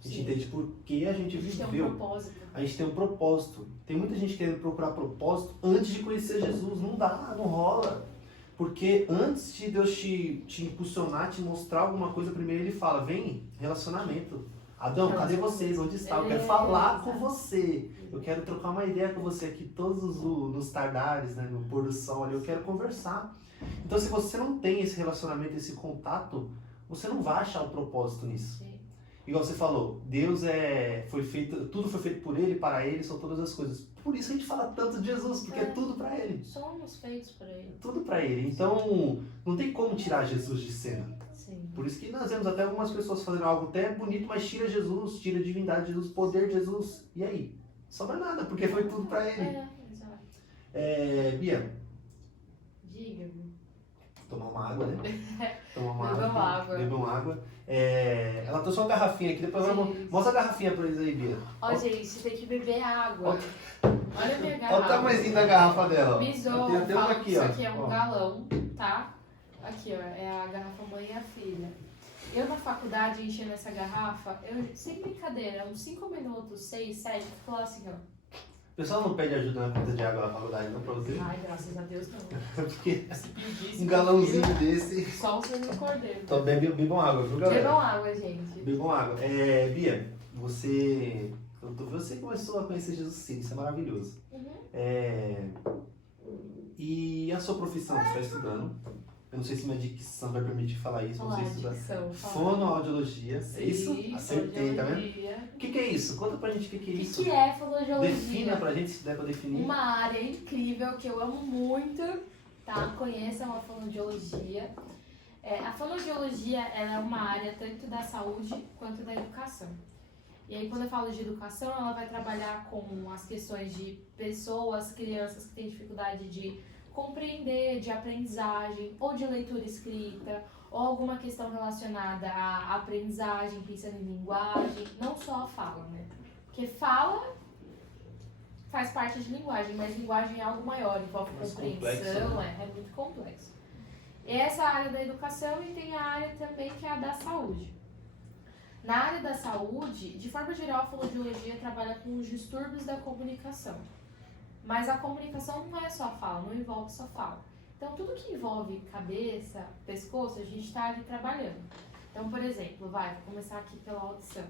A gente entende por que a gente viveu. A gente tem um propósito. A gente tem um propósito. Tem muita gente querendo procurar propósito antes de conhecer Jesus. Não dá, não rola. Porque antes de Deus te impulsionar, te mostrar alguma coisa, primeiro ele fala, vem, relacionamento. Adão, cadê vocês? Onde está? Eu quero falar com você. Eu quero trocar uma ideia com você aqui, todos nos tardares, né, no pôr do sol ali, eu quero conversar. Então se você não tem esse relacionamento, esse contato, você não vai achar o propósito nisso. Sim. Igual você falou, Deus tudo foi feito por Ele, para Ele, são todas as coisas. Por isso a gente fala tanto de Jesus, porque é tudo para Ele. Somos feitos para Ele. Tudo para Ele. Então, não tem como tirar Jesus de cena. Sim. Por isso que nós vemos até algumas pessoas fazendo algo até bonito, mas tira Jesus, tira a divindade de Jesus, o poder de Jesus. E aí? Não sobra nada, porque foi tudo para Ele. Exato. Bia. Diga-me. Tomar uma água, né? Tomar uma água. Beber uma água. Ela trouxe uma garrafinha aqui, depois mostra a garrafinha pra eles aí, Bia. Ó, gente, tem que beber água. Olha a minha garrafa. Olha o tamanhozinho da garrafa dela. Bizou, tem até uma aqui, isso ó. aqui é um galão, tá? Aqui, ó, é a garrafa mãe e a filha. Eu na faculdade, enchendo essa garrafa, sem brincadeira, uns 5 minutos, 6, 7, fico lá assim, ó. O pessoal não pede ajuda na conta de água na faculdade, não, pra você? Ai, graças a Deus, não. Porque Se pedisse, um galãozinho desse... Só o Senhor Cordeiro. Então bebam água, viu, galera? Bebam água, gente. Bebam água. Bia, você começou a conhecer Jesus cedo, isso é maravilhoso. Uhum. E a sua profissão, você está estudando? Eu não sei se minha dicção vai permitir falar isso, não sei se estudar. Fonoaudiologia, é isso? Acertei, tá vendo? O que é isso? Conta pra gente o que é isso. O que é fonoaudiologia? Defina pra gente, se der pra definir. Uma área incrível que eu amo muito, tá? Conheçam a fonoaudiologia. A fonoaudiologia ela é uma área tanto da saúde quanto da educação. E aí, quando eu falo de educação, ela vai trabalhar com as questões de pessoas, crianças que têm dificuldade de compreender, de aprendizagem, ou de leitura escrita, ou alguma questão relacionada à aprendizagem, pensando em linguagem, não só a fala, né? Porque fala faz parte de linguagem, mas linguagem é algo maior, envolve compreensão, né? É muito complexo. E essa é a área da educação e tem a área também que é a da saúde. Na área da saúde, de forma geral, a fonoaudiologia trabalha com os distúrbios da comunicação. Mas a comunicação não é só fala, não envolve só fala. Então, tudo que envolve cabeça, pescoço, a gente está ali trabalhando. Então, por exemplo, vou começar aqui pela audição.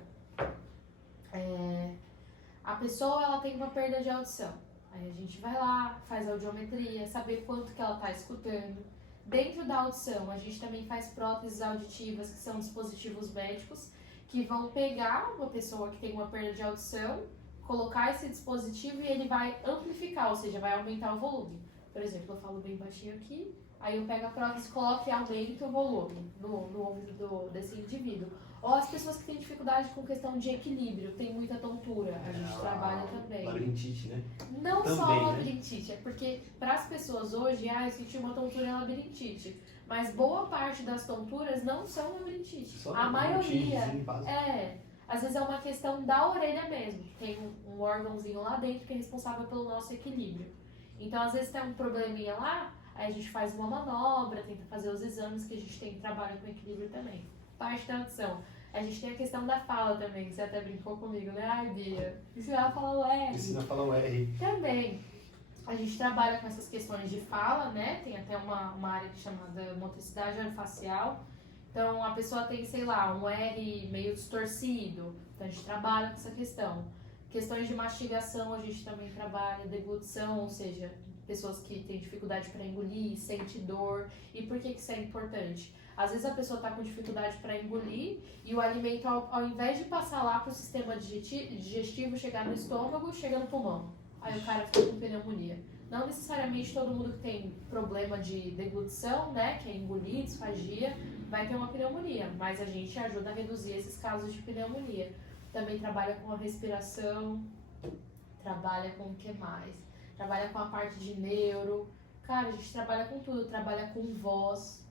A pessoa ela tem uma perda de audição. Aí a gente vai lá, faz audiometria, saber quanto que ela está escutando. Dentro da audição, a gente também faz próteses auditivas, que são dispositivos médicos, que vão pegar uma pessoa que tem uma perda de audição, colocar esse dispositivo e ele vai amplificar, ou seja, vai aumentar o volume. Por exemplo, eu falo bem baixinho aqui, Aí eu pego a prótese, coloco e aumento o volume no ouvido desse indivíduo. Ou as pessoas que têm dificuldade com questão de equilíbrio, tem muita tontura, a gente trabalha também. Labirintite, né? Não Também, só né? labirintite, é porque para as pessoas hoje, eu senti uma tontura em labirintite. Mas boa parte das tonturas não são labirintite. Só A maioria labirintezinho básico. às vezes é uma questão da orelha mesmo. Tem um órgãozinho lá dentro que é responsável pelo nosso equilíbrio. Então, às vezes tem um probleminha lá, aí a gente faz uma manobra, tenta fazer os exames que a gente tem que trabalhar com equilíbrio também. Parte da audição. A gente tem a questão da fala também, que você até brincou comigo, né? Ai, Bia, ensinar a falar o R. Ensina a falar o R. Também. A gente trabalha com essas questões de fala, né? Tem até uma área chamada motricidade orofacial. Então, a pessoa tem, sei lá, um R meio distorcido. Então, a gente trabalha com essa questão. Questões de mastigação, a gente também trabalha. Deglutição, ou seja, pessoas que têm dificuldade para engolir, sente dor. E por que isso é importante? Às vezes a pessoa está com dificuldade para engolir e o alimento, ao invés de passar lá para o sistema digestivo, chegar no estômago, chega no pulmão. Aí o cara fica com pneumonia. Não necessariamente todo mundo que tem problema de deglutição, né, que é engolir, disfagia, vai ter uma pneumonia, mas a gente ajuda a reduzir esses casos de pneumonia. Também trabalha com a respiração, trabalha com o que mais? Trabalha com a parte de neuro. Cara, a gente trabalha com tudo, trabalha com voz.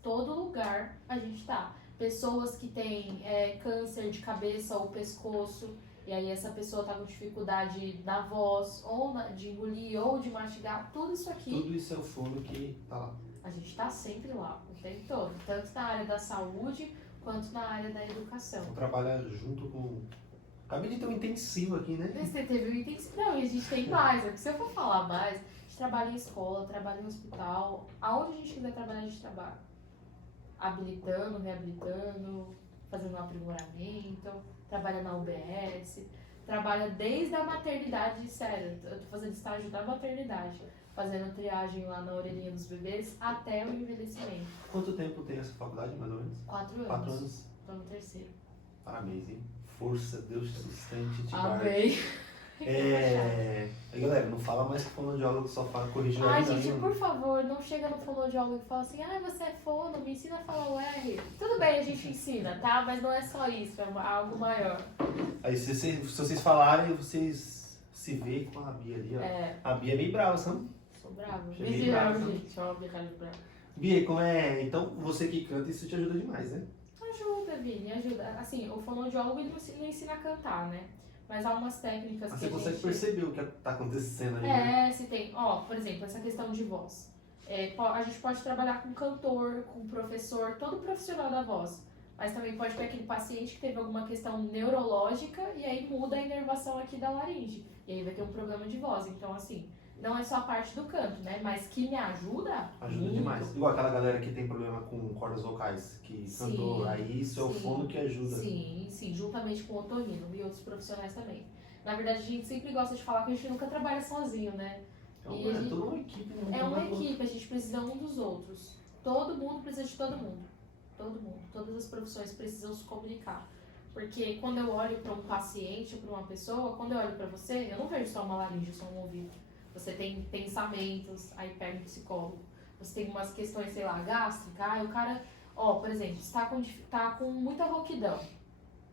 Todo lugar a gente tá. Pessoas que têm câncer de cabeça ou pescoço, e aí essa pessoa tá com dificuldade na voz, ou de engolir, ou de mastigar, tudo isso aqui. Tudo isso é o fono que tá lá. A gente tá sempre lá, o tempo todo. Tanto na área da saúde, quanto na área da educação. Então trabalha junto com... Acabei de ter um intensivo aqui, né? Você teve um intensivo. Não, e a gente tem mais. É que se eu for falar mais, a gente trabalha em escola, trabalha em hospital. Aonde a gente quiser trabalhar, a gente trabalha. Habilitando, reabilitando, fazendo um aprimoramento, trabalha na UBS, trabalha desde a maternidade, sério, eu tô fazendo estágio da maternidade, fazendo triagem lá na orelhinha dos bebês até o envelhecimento. Quanto tempo tem essa faculdade, mais ou menos? 4 anos. 4 anos. Tô no 3º. Parabéns, hein? Força, Deus te sustente e te guarde. Amém. Galera, não fala mais que fonoaudiólogo só fala corrigir o Ai, R, gente, não. por favor, não chega no fonoaudiólogo e fala assim, você é fono, me ensina a falar o R. Tudo bem, a gente ensina, tá? Mas não é só isso, é algo maior. Aí se vocês falarem, vocês se vê com a Bia ali, ó. A Bia é meio brava, sabe? Sou brava. Cheguei Me bravo, bravo, gente. Ó, Bia brava. Bia, como é? Então, você que canta, isso te ajuda demais, né? Ajuda, Vini, ajuda. Assim, o fonoaudiólogo ele não ensina a cantar, né? Mas há umas técnicas Mas que você consegue perceber o que tá acontecendo aí, né? se tem. Ó, por exemplo, essa questão de voz. A gente pode trabalhar com cantor, com professor, todo profissional da voz. Mas também pode ter aquele paciente que teve alguma questão neurológica e aí muda a inervação aqui da laringe. E aí vai ter um problema de voz. Então, assim, não é só a parte do canto, né? Mas que me ajuda. Ajuda muito. demais. Igual aquela galera que tem problema com cordas vocais, que cantou. Aí isso é o fono que ajuda. Sim, juntamente com o otorrino e outros profissionais também. Na verdade, a gente sempre gosta de falar que a gente nunca trabalha sozinho, né? É toda uma equipe. É uma equipe, a gente precisa um dos outros. Todo mundo precisa de todo mundo. Todo mundo. Todas as profissões precisam se comunicar. Porque quando eu olho para um paciente, para uma pessoa, quando eu olho para você, eu não vejo só uma laringe, só um ouvido. Você tem pensamentos, aí pega um psicólogo. Você tem umas questões, sei lá, gástrica. Aí o cara, por exemplo, você tá com muita rouquidão.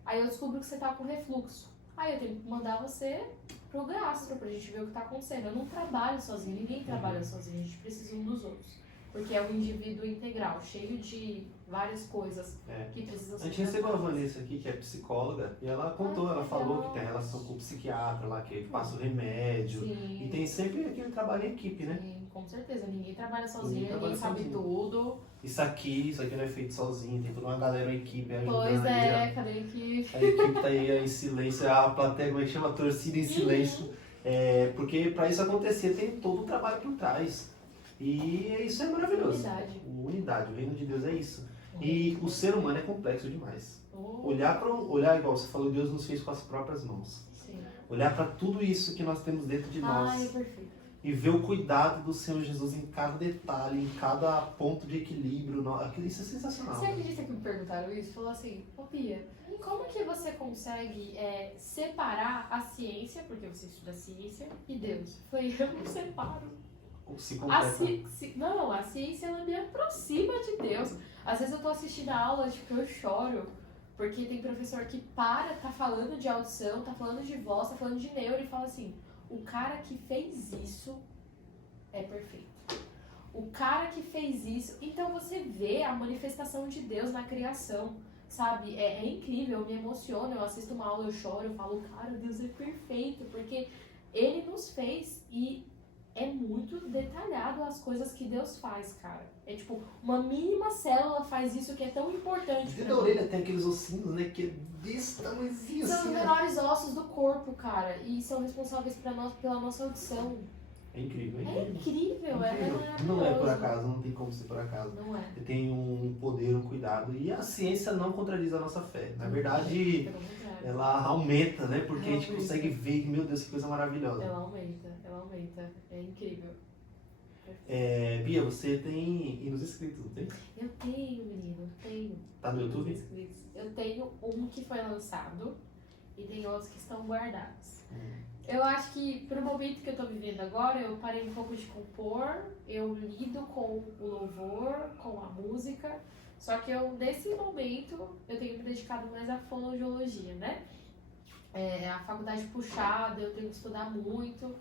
Aí eu descubro que você tá com refluxo. Aí eu tenho que mandar você pro gastro pra gente ver o que tá acontecendo. Eu não trabalho sozinho, ninguém trabalha sozinho, a gente precisa um dos outros. Porque é um indivíduo integral, cheio de várias coisas que precisam ser A gente recebeu a tratadas. Vanessa aqui, que é psicóloga, e ela contou, ela falou que tem relação com o psiquiatra lá, que passa o remédio. Sim. E tem sempre aquele trabalho em equipe, né? Sim, com certeza. Ninguém trabalha sozinho, Ninguém trabalha sabe sozinho. tudo. Isso aqui não é feito sozinho, tem toda uma galera, uma equipe ajudando. Pois ali, ó. cadê a equipe? A equipe tá aí em silêncio, a plateia, como é que chama? A torcida em silêncio. Porque para isso acontecer tem todo um trabalho por trás. E isso é maravilhoso. Unidade, o reino de Deus é isso. E o ser humano é complexo demais. Olhar igual você falou, Deus nos fez com as próprias mãos. Sim. Olhar para tudo isso que nós temos dentro de nós. Ai, perfeito. E ver o cuidado do Senhor Jesus em cada detalhe, em cada ponto de equilíbrio. Isso é sensacional. Você acredita que me perguntaram isso? Falou assim, Pia, como que você consegue separar a ciência, porque você estuda ciência, e Deus? Eu falei, eu não separo. se A, completa. não, a ciência ela me aproxima de Deus. Às vezes eu tô assistindo a aula, tipo, eu choro. Porque tem professor que tá falando de audição, tá falando de voz, tá falando de neuro e fala assim, o cara que fez isso é perfeito. O cara que fez isso... Então você vê a manifestação de Deus na criação, sabe? É incrível, eu me emociono, eu assisto uma aula, eu choro, eu falo, cara, Deus é perfeito, porque Ele nos fez e é muito detalhado as coisas que Deus faz, cara. É tipo, uma mínima célula faz isso que é tão importante. Dentro da orelha tem aqueles ossinhos, né? Que é desse tamanhozinho São assim. os Né? menores ossos do corpo, cara, e são responsáveis pela nossa audição. É incrível, é É incrível. incrível, é maravilhoso. Não é por acaso, não tem como ser por acaso. Não é. Tem um poder, um cuidado. E a ciência não contradiz a nossa fé. Na verdade, Pelo contrário. ela aumenta, né? Porque a gente Aumenta. consegue ver que, meu Deus, que coisa maravilhosa. Ela aumenta. É incrível. Bia, você tem hinos escritos, não tem? Eu tenho, menino, tenho. Tá no YouTube? Inscritos. Eu tenho um que foi lançado e tem outros que estão guardados. Eu acho que pro momento que eu tô vivendo agora, eu parei um pouco de compor, eu lido com o louvor, com a música, só que nesse momento, eu tenho me dedicado mais à fonoaudiologia, né? A faculdade puxada, eu tenho que estudar muito,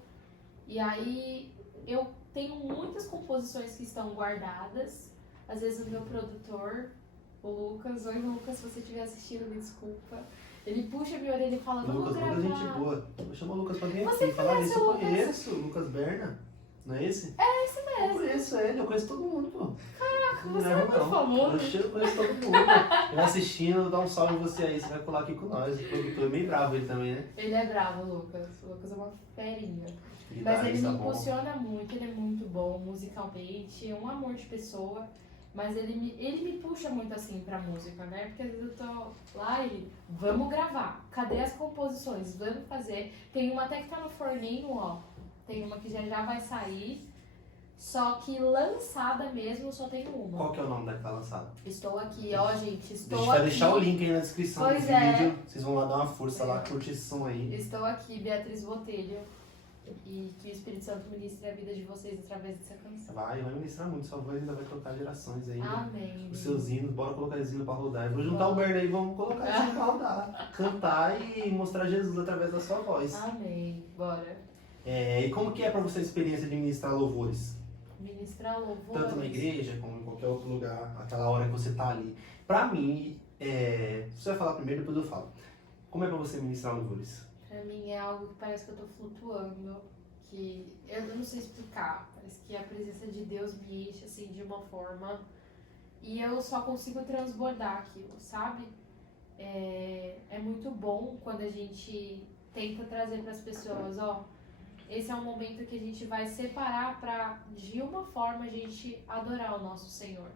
e aí eu tenho muitas composições que estão guardadas, às vezes o meu produtor, o Lucas, oi Lucas, se você estiver assistindo, me desculpa, ele puxa minha orelha e fala, O vamos Lucas, gravar. muita gente boa. Eu chamo o Lucas pra vir Você aqui falar conhece isso. o Eu Lucas? conheço o Lucas Berna. Não é esse? É esse Eu mesmo. conheço ele, eu conheço todo mundo, pô. Caraca, você Não, é muito famoso. Eu conheço todo mundo. Eu assistindo, dá um salve em você aí, você vai colar aqui com nós. O produtor é meio bravo ele também, né? Ele é bravo, o Lucas. O Lucas é uma ferinha. Mas ele Guitarrista me bom. impulsiona muito, ele é muito bom musicalmente, é um amor de pessoa. Mas ele me puxa muito assim pra música, né? Porque às vezes eu tô lá e vamos gravar. Cadê as composições? Vamos fazer. Tem uma até que tá no forninho, ó. Tem uma que já vai sair. Só que lançada mesmo só tem uma. Qual que é o nome da que tá lançada? Estou aqui, ó, gente. A Estou gente vai aqui. deixar o link aí na descrição Pois do é. vídeo. Vocês vão lá dar uma força lá, curte esse som aí. Estou aqui, Beatriz Botelho. E que o Espírito Santo ministre a vida de vocês através dessa canção. Vai ministrar muito, sua voz ainda vai tocar gerações aí. Amém. Os seus hinos, bora colocar esse hino pra rodar. Eu vou juntar o Berna aí, vamos colocar esse hino pra rodar. Cantar e mostrar Jesus através da sua voz. Amém. Bora. E como que é pra você a experiência de ministrar louvores? Ministrar louvor. Tanto na igreja como em qualquer outro lugar, aquela hora que você tá ali. Pra mim, você vai falar primeiro, depois eu falo. Como é pra você ministrar louvores? Pra mim é algo que parece que eu tô flutuando. Que eu não sei explicar. Parece que a presença de Deus me enche assim de uma forma. E eu só consigo transbordar aquilo, sabe? É muito bom quando a gente tenta trazer pras pessoas, ó. Esse é um momento que a gente vai separar pra, de uma forma, a gente adorar o nosso Senhor.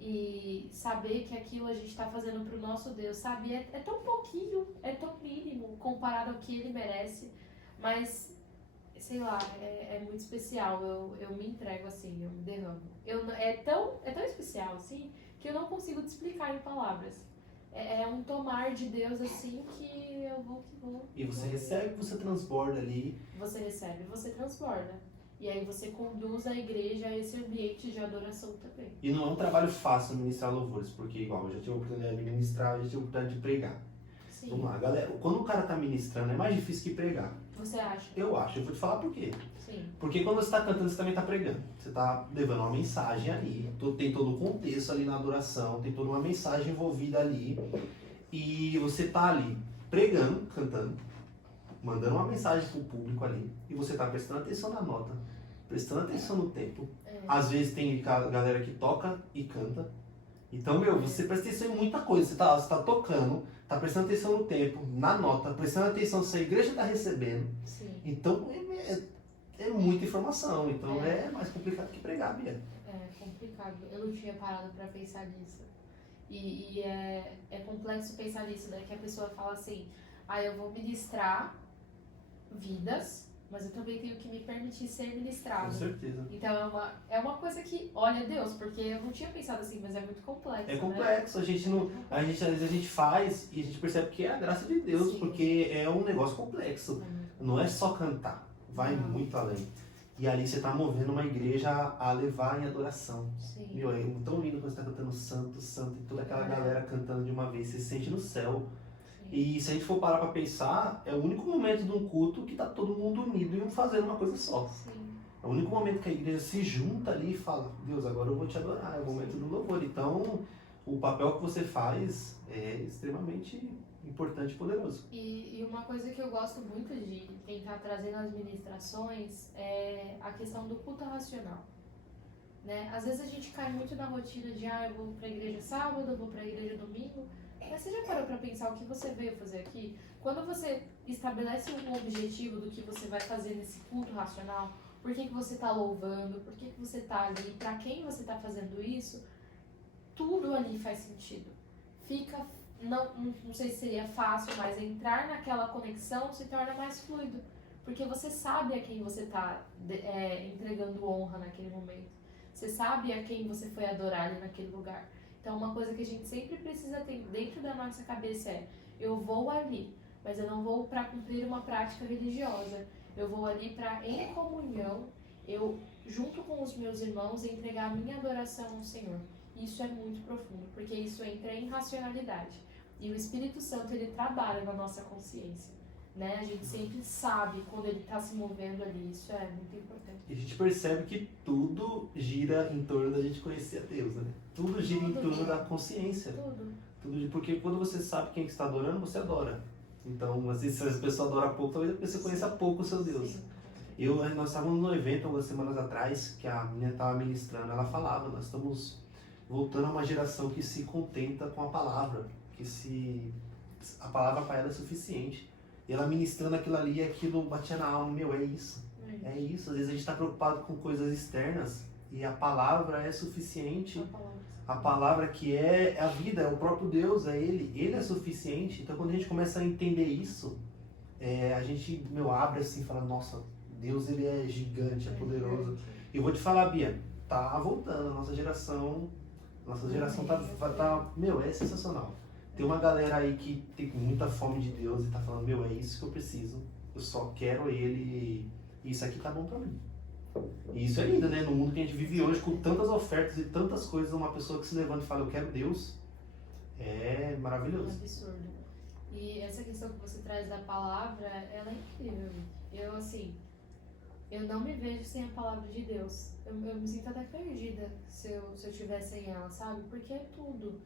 E saber que aquilo a gente está fazendo pro nosso Deus, sabe? É tão pouquinho, é tão mínimo comparado ao que Ele merece. Mas, sei lá, é muito especial. Eu me entrego assim, eu me derramo. É tão especial assim que eu não consigo te explicar em palavras. É um tomar de Deus assim que eu vou que vou. E você recebe, você transborda ali. Você recebe, você transborda. E aí você conduz a igreja a esse ambiente de adoração também. E não é um trabalho fácil ministrar louvores, porque igual, eu já tive a oportunidade de ministrar, eu já tive a oportunidade de pregar. Sim. Vamos lá, galera, quando o cara tá ministrando é mais difícil que pregar. Você acha? Eu acho, eu vou te falar por quê. Sim. Porque quando você tá cantando, você também tá pregando. Você tá levando uma mensagem ali, tem todo o contexto ali na adoração, tem toda uma mensagem envolvida ali. E você tá ali pregando, cantando, mandando uma mensagem pro público ali, e você tá prestando atenção na nota, prestando atenção no tempo. Às vezes tem galera que toca e canta. Então, você presta atenção em muita coisa. Você tá tocando, tá prestando atenção no tempo, na nota, prestando atenção se a igreja tá recebendo. Sim. Então, é muita informação. Então, é mais complicado que pregar, Bia. É complicado. Eu não tinha parado pra pensar nisso. E é complexo pensar nisso, né? Que a pessoa fala assim, eu vou ministrar vidas, mas eu também tenho que me permitir ser ministrado. Com certeza. Então é uma coisa que, olha Deus, porque eu não tinha pensado assim, mas é muito complexo. É complexo, né? às vezes a gente faz e a gente percebe que é a graça de Deus, Sim. porque é um negócio complexo. Não é só cantar, vai Não. muito além. E ali você tá movendo uma igreja a levar em adoração. Sim. Meu, é tão lindo quando você tá cantando santo, santo, e toda aquela galera cantando de uma vez, você se sente no céu. Sim. E se a gente for parar pra pensar, é o único momento de um culto que tá todo mundo unido e fazendo uma coisa só. Sim. É o único momento que a igreja se junta ali e fala, Deus, agora eu vou te adorar, é o momento do louvor. Então, o papel que você faz é extremamente importante e poderoso. E uma coisa que eu gosto muito de tentar trazer nas ministrações é a questão do culto racional. Né? Às vezes a gente cai muito na rotina de, eu vou pra igreja sábado, eu vou pra igreja domingo. Mas você já parou pra pensar o que você veio fazer aqui? Quando você estabelece um objetivo do que você vai fazer nesse culto racional, por que você tá louvando, por que você tá ali, pra quem você tá fazendo isso, tudo ali faz sentido. Fica, não sei se seria fácil, mas entrar naquela conexão se torna mais fluido. Porque você sabe a quem você está entregando honra naquele momento. Você sabe a quem você foi adorar ali naquele lugar. Então, uma coisa que a gente sempre precisa ter dentro da nossa cabeça é: eu vou ali, mas eu não vou para cumprir uma prática religiosa. Eu vou ali para, em comunhão, eu, junto com os meus irmãos, entregar a minha adoração ao Senhor. Isso é muito profundo, porque isso entra em racionalidade. E o Espírito Santo, ele trabalha na nossa consciência. Né? A gente sempre sabe quando ele está se movendo ali. Isso é muito importante. E a gente percebe que tudo gira em torno da gente conhecer a Deus, né? Tudo gira em torno da consciência. Tudo, porque quando você sabe quem está adorando, você adora. Então, às vezes, se as pessoas adoram pouco, talvez você conheça pouco o seu Deus. Sim. Nós estávamos num evento algumas semanas atrás, que a menina estava ministrando, ela falava, nós estamos voltando a uma geração que se contenta com a palavra, a palavra para ela é suficiente. E ela ministrando aquilo ali, aquilo batia na alma, meu, é isso. É isso, às vezes a gente está preocupado com coisas externas e a palavra é suficiente. A palavra que é a vida, é o próprio Deus, é Ele é suficiente. Então quando a gente começa a entender isso, a gente, abre assim e fala, nossa, Deus, Ele é gigante, é poderoso. E eu vou te falar, Bia, tá voltando, a nossa geração tá, é sensacional. Tem uma galera aí que tem muita fome de Deus e tá falando, é isso que eu preciso, eu só quero Ele e isso aqui tá bom pra mim. E isso é lindo, né? No mundo que a gente vive hoje, com tantas ofertas e tantas coisas, uma pessoa que se levanta e fala, eu quero Deus, é maravilhoso. É um absurdo. E essa questão que você traz da palavra, ela é incrível. Eu não me vejo sem a palavra de Deus. Eu me sinto até perdida se eu estiver sem ela, sabe? Porque é tudo.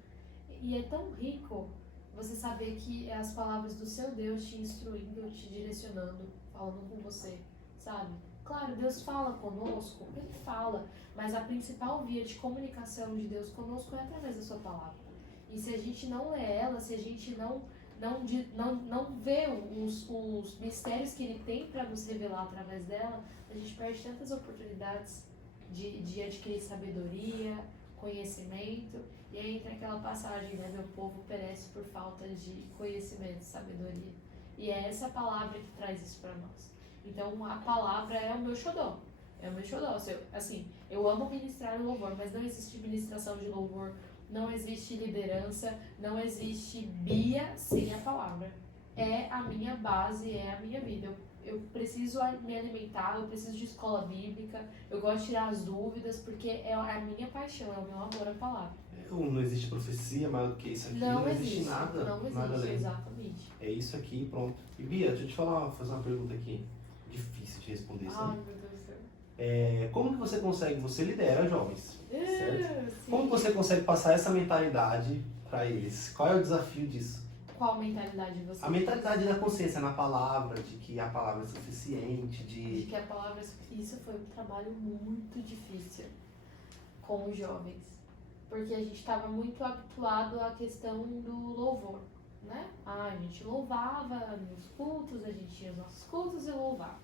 E é tão rico você saber que é as palavras do seu Deus te instruindo, te direcionando, falando com você, sabe? Claro, Deus fala conosco, Ele fala, mas a principal via de comunicação de Deus conosco é através da sua palavra. E se a gente não lê ela, se a gente não vê os mistérios que Ele tem para nos revelar através dela, a gente perde tantas oportunidades de adquirir sabedoria, conhecimento. E aí entra aquela passagem, né? Meu povo perece por falta de conhecimento e sabedoria. E é essa palavra que traz isso para nós. Então a palavra é o meu xodó. É o meu xodó. Eu amo ministrar louvor, mas não existe ministração de louvor, não existe liderança, não existe Bia sem a palavra. É a minha base, é a minha vida. Eu preciso me alimentar, eu preciso de escola bíblica, eu gosto de tirar as dúvidas, porque é a minha paixão, é o meu amor à palavra. Não existe profecia maior do que isso aqui, não existe nada. Não existe, nada além. Exatamente. É isso aqui e pronto. E Bia, deixa eu te fazer uma pergunta aqui. Difícil de responder, sabe? Ai, meu Deus do céu. Como que você lidera jovens, certo? Sim. Como que você consegue passar essa mentalidade para eles? Qual é o desafio disso? Qual mentalidade você A mentalidade da consciência na palavra, de que a palavra é suficiente, de que a palavra... Isso foi um trabalho muito difícil com os jovens. Porque a gente estava muito habituado à questão do louvor, né? A gente louvava nos cultos, a gente ia aos nossos cultos e louvava.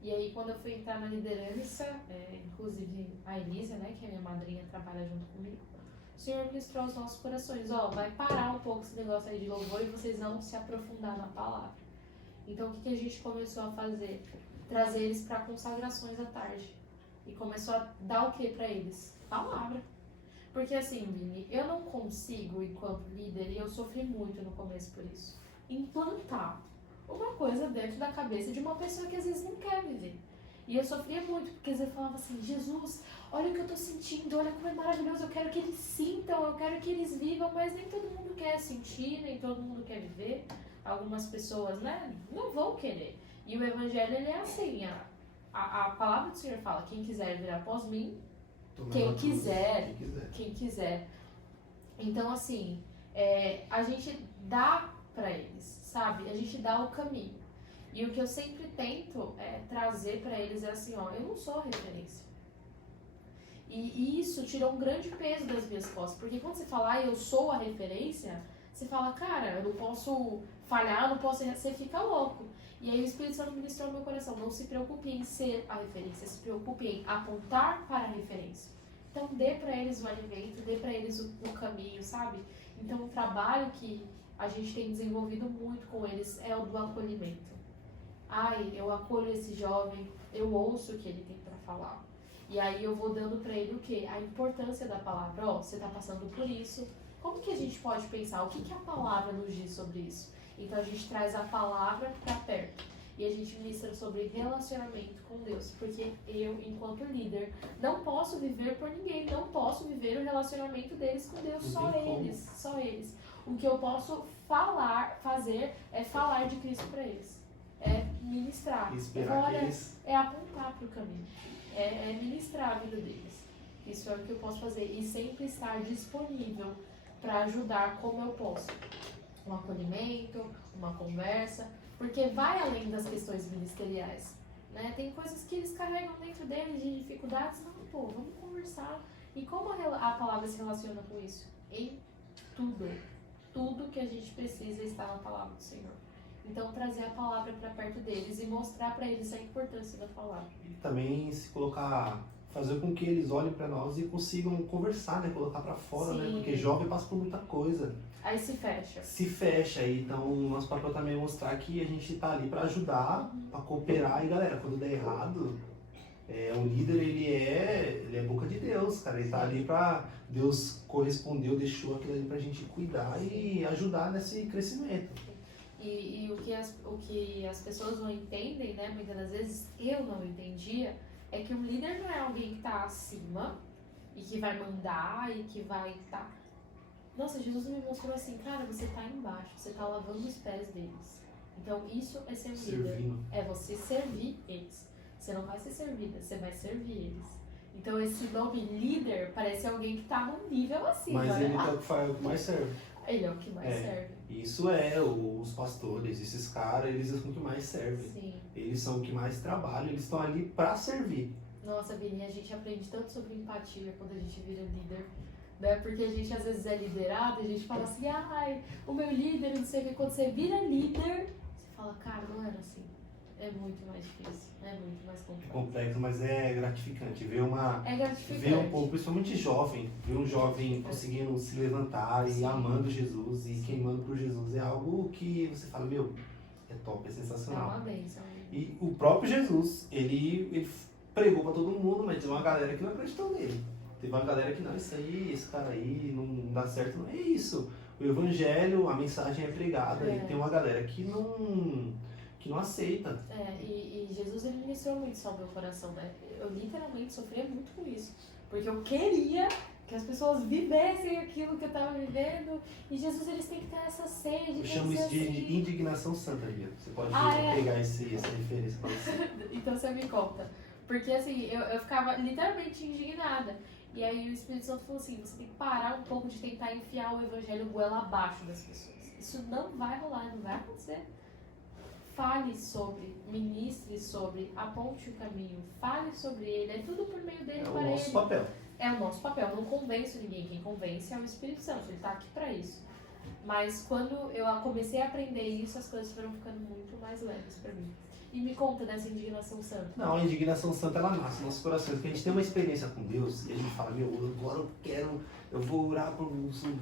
E aí, quando eu fui entrar na liderança, inclusive a Elisa, né, que é minha madrinha, trabalha junto comigo, o Senhor ministrou aos nossos corações, vai parar um pouco esse negócio aí de louvor e vocês vão se aprofundar na palavra. Então, o que a gente começou a fazer? Trazer eles para consagrações à tarde. E começou a dar o que para eles? Palavra. Porque assim, Vini, eu não consigo, enquanto líder, e eu sofri muito no começo por isso, implantar uma coisa dentro da cabeça de uma pessoa que às vezes não quer viver. E eu sofria muito, porque eu falava assim, Jesus, olha o que eu tô sentindo, olha como é maravilhoso, eu quero que eles sintam, eu quero que eles vivam, mas nem todo mundo quer sentir, nem todo mundo quer viver. Algumas pessoas, né, não vão querer. E o evangelho, ele é assim, a palavra do Senhor fala, quem quiser vir após mim, quem quiser. Então, assim, a gente dá pra eles, sabe? A gente dá o caminho. E o que eu sempre tento trazer pra eles é assim, ó, eu não sou referência. E isso tirou um grande peso das minhas costas. Porque quando você fala, eu sou a referência, você fala, cara, eu não posso falhar, eu não posso errar, você fica louco. E aí o Espírito Santo ministrou no meu coração, não se preocupe em ser a referência, se preocupe em apontar para a referência. Então dê pra eles o alimento, dê pra eles o caminho, sabe? Então o trabalho que a gente tem desenvolvido muito com eles é o do acolhimento. Ai, eu acolho esse jovem, eu ouço o que ele tem pra falar. E aí eu vou dando pra ele o quê? A importância da palavra. Ó, você tá passando por isso. Como que a gente pode pensar? O que a palavra nos diz sobre isso? Então a gente traz a palavra pra perto. E a gente ministra sobre relacionamento com Deus. Porque eu, enquanto líder, não posso viver por ninguém. Não posso viver o relacionamento deles com Deus. Só eles. O que eu posso fazer é falar de Cristo pra eles. É ministrar. É apontar pro caminho. É ministrar a vida deles. Isso é o que eu posso fazer. E sempre estar disponível para ajudar como eu posso. Um acolhimento, uma conversa, porque vai além das questões ministeriais, né? Tem coisas que eles carregam dentro deles de dificuldades, não, pô, vamos conversar. E como a palavra se relaciona com isso? Em tudo. Tudo que a gente precisa está na palavra do Senhor. Então trazer a palavra para perto deles e mostrar para eles a importância da palavra. E também se colocar, fazer com que eles olhem para nós e consigam conversar, né? Colocar para fora, Sim. né? Porque jovem passa por muita coisa. Aí se fecha. Se fecha, então o nosso papel também é mostrar que a gente tá ali para ajudar, para cooperar. E galera, quando der errado, o líder ele é boca de Deus, cara. Ele tá ali para Deus correspondeu, deixou aquilo ali pra gente cuidar e ajudar nesse crescimento. E o que as pessoas não entendem, né, muitas das vezes eu não entendia, é que um líder não é alguém que está acima e que vai mandar e que vai estar... Nossa, Jesus me mostrou assim, cara, você está embaixo, você está lavando os pés deles. Então isso é ser um líder. É você servir eles. Você não vai ser servida, você vai servir eles. Então esse nome líder parece alguém que está num nível acima. Mas ele é o que mais serve. Ele é o que mais serve. Isso os pastores, esses caras, eles são o que mais servem. Sim. Eles são o que mais trabalham, eles estão ali pra servir. Nossa, Vini, a gente aprende tanto sobre empatia quando a gente vira líder, né? Porque a gente às vezes é liderado e a gente fala assim, ai, o meu líder, não sei o que. Quando você vira líder, você fala, cara, não era assim. É muito mais difícil, é muito mais complexo. É complexo, mas é gratificante. É gratificante. Ver um pouco, principalmente jovem, ver um jovem conseguindo se levantar e amando Jesus e queimando por Jesus é algo que você fala, meu, é top, é sensacional. É uma bênção. E o próprio Jesus, ele pregou pra todo mundo, mas teve uma galera que não acreditou nele. Teve uma galera que não, esse cara aí não dá certo, não é isso. O evangelho, a mensagem é pregada e tem uma galera que não aceita. E Jesus ele ministrou muito isso ao meu coração, né? Eu literalmente sofria muito com isso. Porque eu queria que as pessoas vivessem aquilo que eu estava vivendo. E Jesus, eles têm que ter essa sede. Eu chamo isso de indignação santa, Bia. Você pode pegar essa referência pra você. Então você me conta. Porque assim, eu ficava literalmente indignada. E aí o Espírito Santo falou assim, você tem que parar um pouco de tentar enfiar o evangelho goela abaixo das pessoas. Isso não vai rolar, não vai acontecer. Fale sobre, ministre sobre, aponte o caminho, fale sobre ele, é tudo por meio dele para ele. É o nosso papel. É o nosso papel, eu não convenço ninguém, quem convence é o Espírito Santo, ele está aqui para isso. Mas quando eu comecei a aprender isso, as coisas foram ficando muito mais leves para mim. E me conta dessa indignação santa. Não, a indignação santa ela nasce nos nossos corações, porque a gente tem uma experiência com Deus e a gente fala, meu, agora eu vou orar para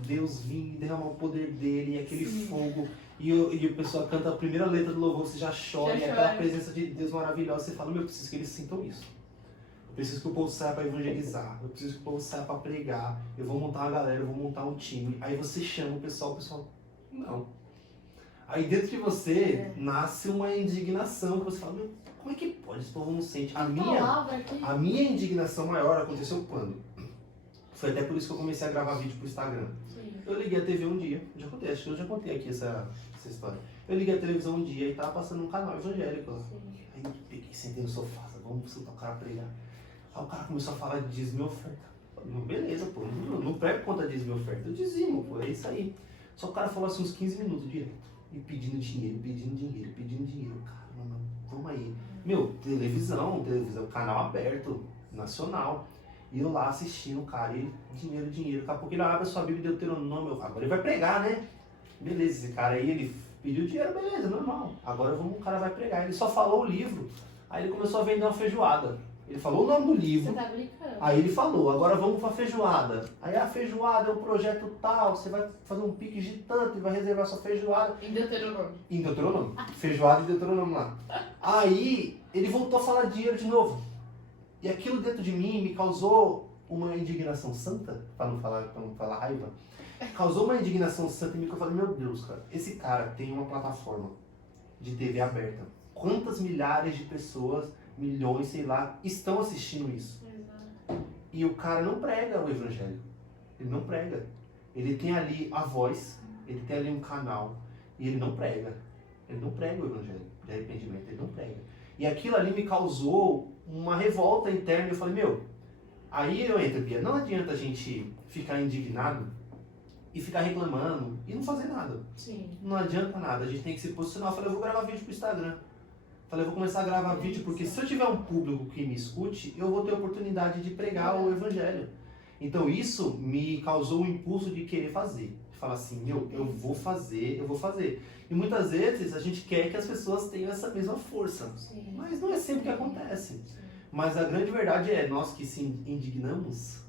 Deus vir e derramar o poder dele e aquele fogo. E a pessoa canta a primeira letra do louvor, você já chora, e aquela presença de Deus maravilhosa, você fala, meu, eu preciso que eles sintam isso. Eu preciso que o povo saia para evangelizar, eu preciso que o povo saia para pregar, eu vou montar uma galera, eu vou montar um time. Aí você chama o pessoal, não. Aí dentro de você nasce uma indignação, que você fala, meu, Como é que pode? Esse povo não sente. Palavra aqui. A minha indignação maior aconteceu quando? Foi até por isso que eu comecei a gravar vídeo pro Instagram. Sim. Eu liguei a TV um dia, já contei, acho que eu já contei aqui essa história. Eu liguei a televisão um dia e tava passando um canal evangélico lá. Sim. Aí eu peguei, sentei no sofá, falei, vamos soltar o cara a pregar. Aí o cara começou a falar de dízimo e oferta. Eu falei, beleza, pô, não prego conta de dízimo e oferta, eu dizimo, pô, é isso aí. Só que o cara falou assim uns 15 minutos direto. E pedindo dinheiro, pedindo dinheiro, pedindo dinheiro. Cara, mano, vamos aí. Meu, televisão, canal aberto, nacional. E eu lá assistindo o cara, ele, dinheiro. Daqui a pouco ele abre a sua Bíblia e Deuteronômio. Agora ele vai pregar, né? Beleza, esse cara aí, ele pediu dinheiro, beleza, normal. Agora o cara vai pregar. Ele só falou o livro, aí ele começou a vender uma feijoada. Ele falou o nome do livro. Você tá brincando. Aí ele falou, agora vamos pra feijoada. Aí a feijoada é um projeto tal, você vai fazer um pique de tanto e vai reservar sua feijoada. Em Deuteronômio. Em Deuteronômio. Feijoada e Deuteronômio lá. Aí ele voltou a falar de dinheiro de novo. E aquilo dentro de mim me causou uma indignação santa, para não falar raiva. Causou uma indignação santa em mim que eu falei, meu Deus, cara, esse cara tem uma plataforma de TV aberta. Quantas milhares de pessoas, milhões, sei lá, estão assistindo isso? Exato. E o cara não prega o evangelho. Ele não prega. Ele tem ali a voz, ele tem ali um canal, e ele não prega. Ele não prega o evangelho de arrependimento, ele não prega. E aquilo ali me causou uma revolta interna. Eu falei, meu, aí eu entro, Bia, não adianta a gente ficar indignado e ficar reclamando e não fazer nada. Sim. Não adianta nada, a gente tem que se posicionar. Eu falei, eu vou gravar vídeo pro Instagram. Falei, eu vou começar a gravar vídeo porque se eu tiver um público que me escute, eu vou ter a oportunidade de pregar o evangelho. Então isso me causou um impulso de querer fazer. De falar assim, meu, eu vou fazer. E muitas vezes a gente quer que as pessoas tenham essa mesma força. Sim. Mas não é sempre que acontece. Sim. Mas a grande verdade é, nós que se indignamos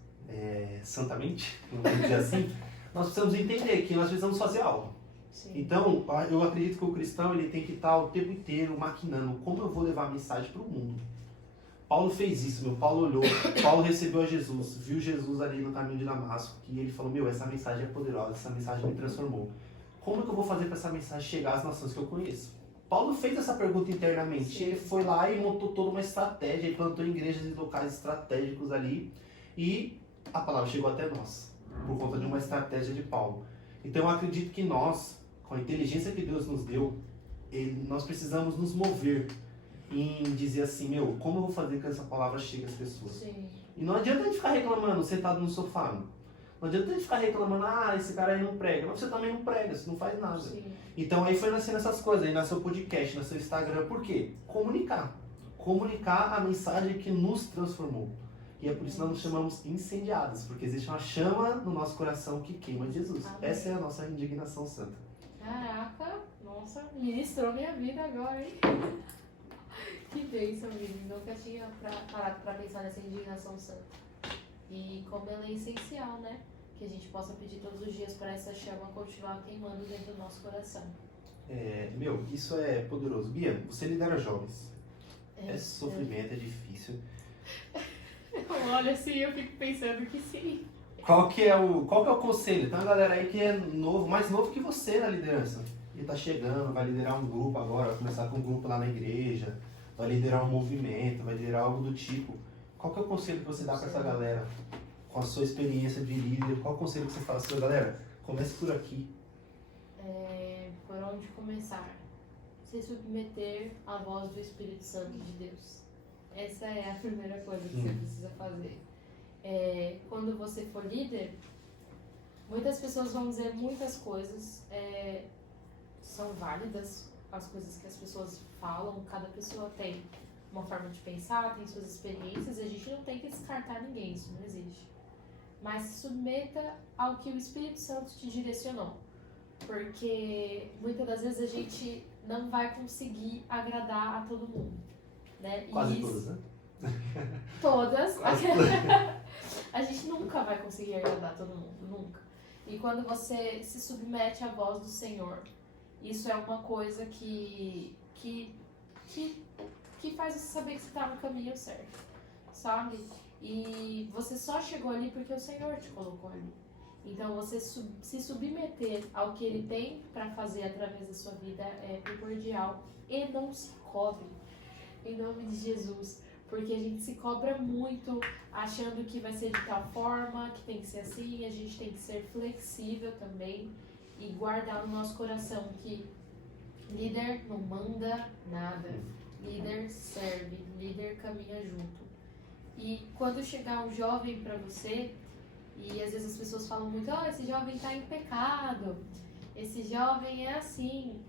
santamente, vamos dizer assim, nós precisamos entender que nós precisamos fazer algo. Sim. Então, eu acredito que o cristão ele tem que estar o tempo inteiro maquinando como eu vou levar a mensagem para o mundo. Paulo fez isso, meu. Paulo olhou, Paulo recebeu a Jesus, viu Jesus ali no caminho de Damasco, e ele falou, meu, essa mensagem é poderosa, essa mensagem me transformou. Como é que eu vou fazer para essa mensagem chegar às nações que eu conheço? Paulo fez essa pergunta internamente. Sim. Ele foi lá e montou toda uma estratégia, ele plantou igrejas em locais estratégicos ali, e a palavra chegou até nós, por conta de uma estratégia de Paulo. Então eu acredito que nós, com a inteligência que Deus nos deu, nós precisamos nos mover em dizer assim, meu, como eu vou fazer que essa palavra chegue às pessoas? Sim. E não adianta a gente ficar reclamando, sentado no sofá. Não adianta a gente ficar reclamando, esse cara aí não prega. Mas você também não prega, você não faz nada. Sim. Então aí foi nascendo essas coisas, aí nasceu o podcast, nasceu o Instagram. Por quê? Comunicar. Comunicar a mensagem que nos transformou. E é por isso que nós nos chamamos incendiados, porque existe uma chama no nosso coração que queima Jesus. Amém. Essa é a nossa indignação santa. Caraca, nossa, ministrou minha vida agora, hein? Que bênção, Vini. Nunca tinha parado pra pensar nessa indignação santa. E como ela é essencial, né? Que a gente possa pedir todos os dias para essa chama continuar queimando dentro do nosso coração. Meu, isso é poderoso. Bia, você lidera jovens. É sofrimento, é difícil. Olha, assim, eu fico pensando que sim. Qual que é o conselho? Tem uma galera aí que é novo, mais novo que você na liderança. E tá chegando, vai liderar um grupo agora, vai começar com um grupo lá na igreja, vai liderar um movimento, vai liderar algo do tipo. Qual que é o conselho que você dá pra essa galera? Com a sua experiência de líder, qual o conselho que você fala assim, galera? Comece por aqui. Por onde começar? Se submeter à voz do Espírito Santo de Deus. Essa é a primeira coisa que você precisa fazer. Quando você for líder, muitas pessoas vão dizer muitas coisas, são válidas as coisas que as pessoas falam, cada pessoa tem uma forma de pensar, tem suas experiências, a gente não tem que descartar ninguém, isso não existe. Mas se submeta ao que o Espírito Santo te direcionou, porque muitas das vezes a gente não vai conseguir agradar a todo mundo, né? Quase todas, né? Todas. Quase todas. A gente nunca vai conseguir agradar todo mundo, nunca. E quando você se submete à voz do Senhor, isso é uma coisa que faz você saber que você está no caminho certo, sabe? E você só chegou ali porque o Senhor te colocou ali. Então você se submeter ao que Ele tem para fazer através da sua vida é primordial. E não se cobre. em nome de Jesus. Porque a gente se cobra muito achando que vai ser de tal forma, que tem que ser assim, a gente tem que ser flexível também e guardar no nosso coração que líder não manda nada, líder serve, líder caminha junto. E quando chegar um jovem para você, e às vezes as pessoas falam muito, esse jovem está em pecado, esse jovem é assim,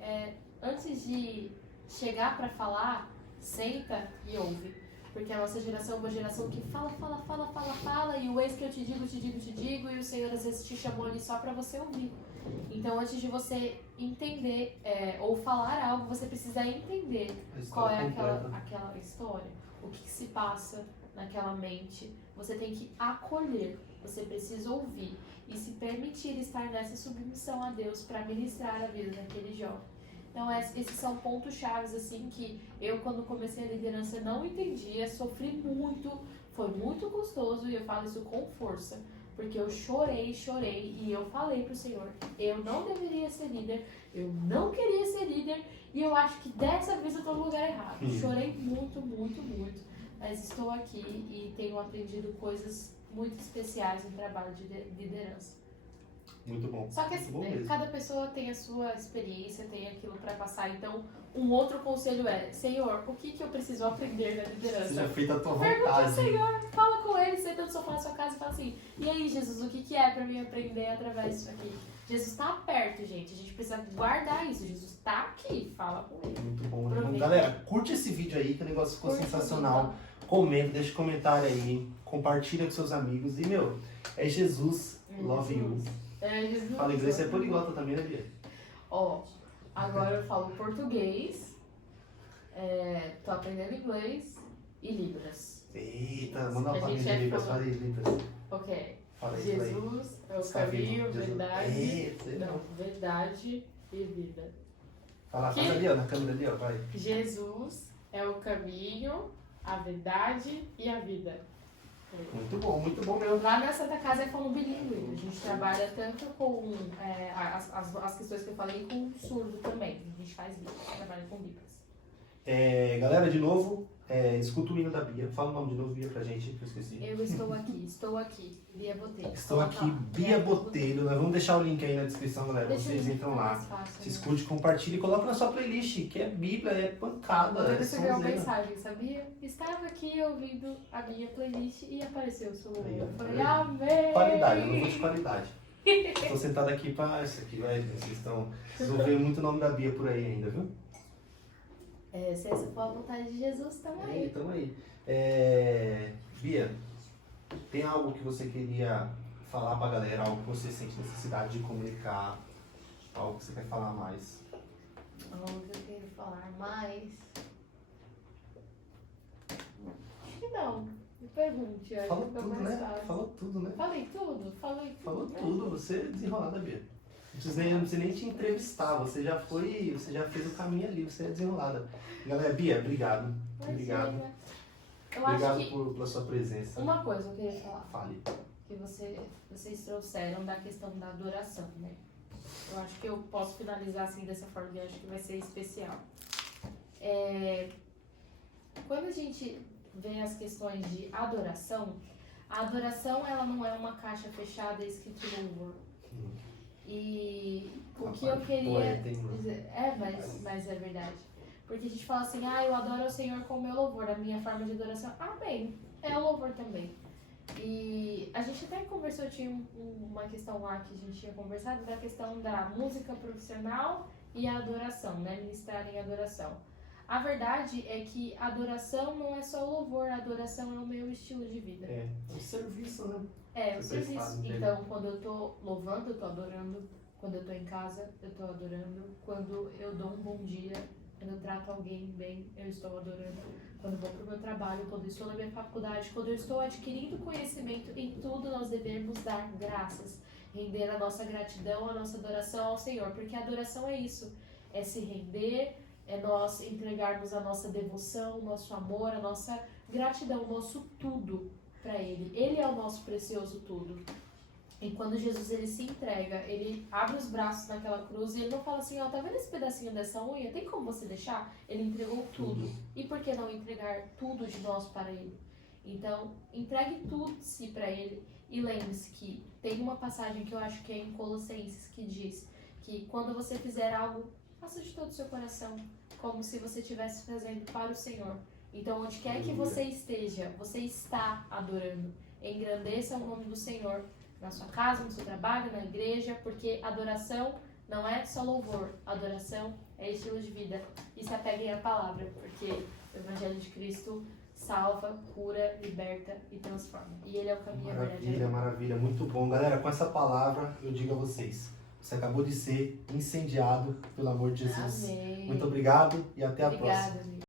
antes de chegar para falar, senta e ouve. Porque a nossa geração é uma geração que fala, e o eis que eu te digo, e o Senhor às vezes te chamou ali só para você ouvir. Então, antes de você entender ou falar algo, você precisa entender qual é aquela história, o que se passa naquela mente. Você tem que acolher, você precisa ouvir e se permitir estar nessa submissão a Deus para ministrar a vida daquele jovem. Então, esses são pontos chaves, assim, que eu, quando comecei a liderança, não entendia, sofri muito, foi muito custoso, e eu falo isso com força, porque eu chorei, e eu falei pro Senhor, eu não deveria ser líder, eu não queria ser líder, e eu acho que dessa vez eu tô no lugar errado. Chorei muito, mas estou aqui e tenho aprendido coisas muito especiais no trabalho de liderança. Muito bom. Só que assim, cada pessoa tem a sua experiência, tem aquilo para passar. Então, um outro conselho é, Senhor, o que eu preciso aprender na liderança? Seja feita a tua vontade. Pergunta ao Senhor, fala com ele, senta no sofá na sua casa e fala assim, e aí, Jesus, o que é para mim aprender através disso aqui? Jesus está perto, gente. A gente precisa guardar isso. Jesus está aqui, fala com ele. Muito bom. Galera, curte esse vídeo aí, que o negócio ficou sensacional. Comenta, deixa um comentário aí, compartilha com seus amigos. E, é Jesus, love you. Jesus. Fala inglês, você é poliglota também, né, Bia? Agora eu falo português, tô aprendendo inglês e Libras. Eita, manda uma palhinha de Libras, fala aí, Libras. Ok. Fala aí, Jesus é o caminho, verdade. Verdade e vida. Faz ali, na câmera ali, vai. Jesus é o caminho, a verdade e a vida. Muito bom mesmo. Lá na Santa Casa é como bilíngue. A gente trabalha tanto com as questões que eu falei com surdo também. A gente faz Libras, trabalha com Libras. Galera, de novo, escuta o hino da Bia. Fala o nome de novo, Bia, pra gente, que eu esqueci. Eu estou aqui, Bia Botelho. Estou aqui, Bia Botelho. Nós vamos deixar o link aí na descrição, galera. Vocês entram lá. Se escute, compartilhe e coloca na sua playlist, que é Bíblia, é pancada. Eu recebi uma mensagem, sabia? Estava aqui ouvindo a minha playlist e apareceu o seu nome. Eu falei, amém! Qualidade, eu não vou de qualidade. Estou sentado aqui pra isso aqui, vocês vão ver muito o nome da Bia por aí ainda, viu? Se essa for a vontade de Jesus, tamo aí. Tamo aí. Bia, tem algo que você queria falar pra galera, algo que você sente necessidade de comunicar, algo que você quer falar mais? Algo que eu quero falar mais? Acho que não. Me pergunte. Falou tudo, né? Falou tudo, né? Falei tudo. Falou tudo. Você é desenrolada, Bia. Não precisa nem te entrevistar, você já fez o caminho ali, você é desenrolada. Galera, Bia, obrigado. Obrigado pela sua presença. Uma coisa eu queria falar. Fale. Que vocês trouxeram da questão da adoração, né? Eu acho que eu posso finalizar assim dessa forma e acho que vai ser especial. Quando a gente vê as questões de adoração, a adoração ela não é uma caixa fechada escrito louvor. E o que eu queria dizer, mas é verdade. Porque a gente fala assim, eu adoro o Senhor com o meu louvor, a minha forma de adoração. Amém. É o louvor também. E a gente até conversou, tinha uma questão lá que a gente tinha conversado, da questão da música profissional e a adoração, né? Ministrar em adoração. A verdade é que a adoração não é só o louvor, a adoração é o meu estilo de vida. É um serviço, né? É, o serviço. Então, quando eu tô louvando, eu tô adorando. Quando eu tô em casa, eu tô adorando. Quando eu dou um bom dia, quando eu trato alguém bem, eu estou adorando. Quando eu vou pro meu trabalho, quando eu estou na minha faculdade, quando eu estou adquirindo conhecimento, em tudo nós devemos dar graças. Render a nossa gratidão, a nossa adoração ao Senhor. Porque a adoração é isso. É se render, é nós entregarmos a nossa devoção, o nosso amor, a nossa gratidão, o nosso tudo para Ele. Ele é o nosso precioso tudo. E quando Jesus ele se entrega, ele abre os braços naquela cruz e ele não fala assim, ó, tá vendo esse pedacinho dessa unha? Tem como você deixar? Ele entregou tudo. E por que não entregar tudo de nós para ele? Então, entregue tudo de si para ele. E lembre-se que tem uma passagem que eu acho que é em Colossenses que diz que quando você fizer algo, faça de todo o seu coração, como se você estivesse fazendo para o Senhor. Então, onde quer que você esteja, você está adorando. Engrandeça o nome do Senhor na sua casa, no seu trabalho, na igreja, porque adoração não é só louvor, adoração é estilo de vida. E se apeguem à palavra, porque o Evangelho de Cristo salva, cura, liberta e transforma. E ele é o caminho, a verdade e a Maravilha, vida. maravilha, muito bom. Galera, com essa palavra eu digo a vocês, você acabou de ser incendiado pelo amor de Jesus. Amém. Muito obrigado e até a próxima. Obrigada, gente.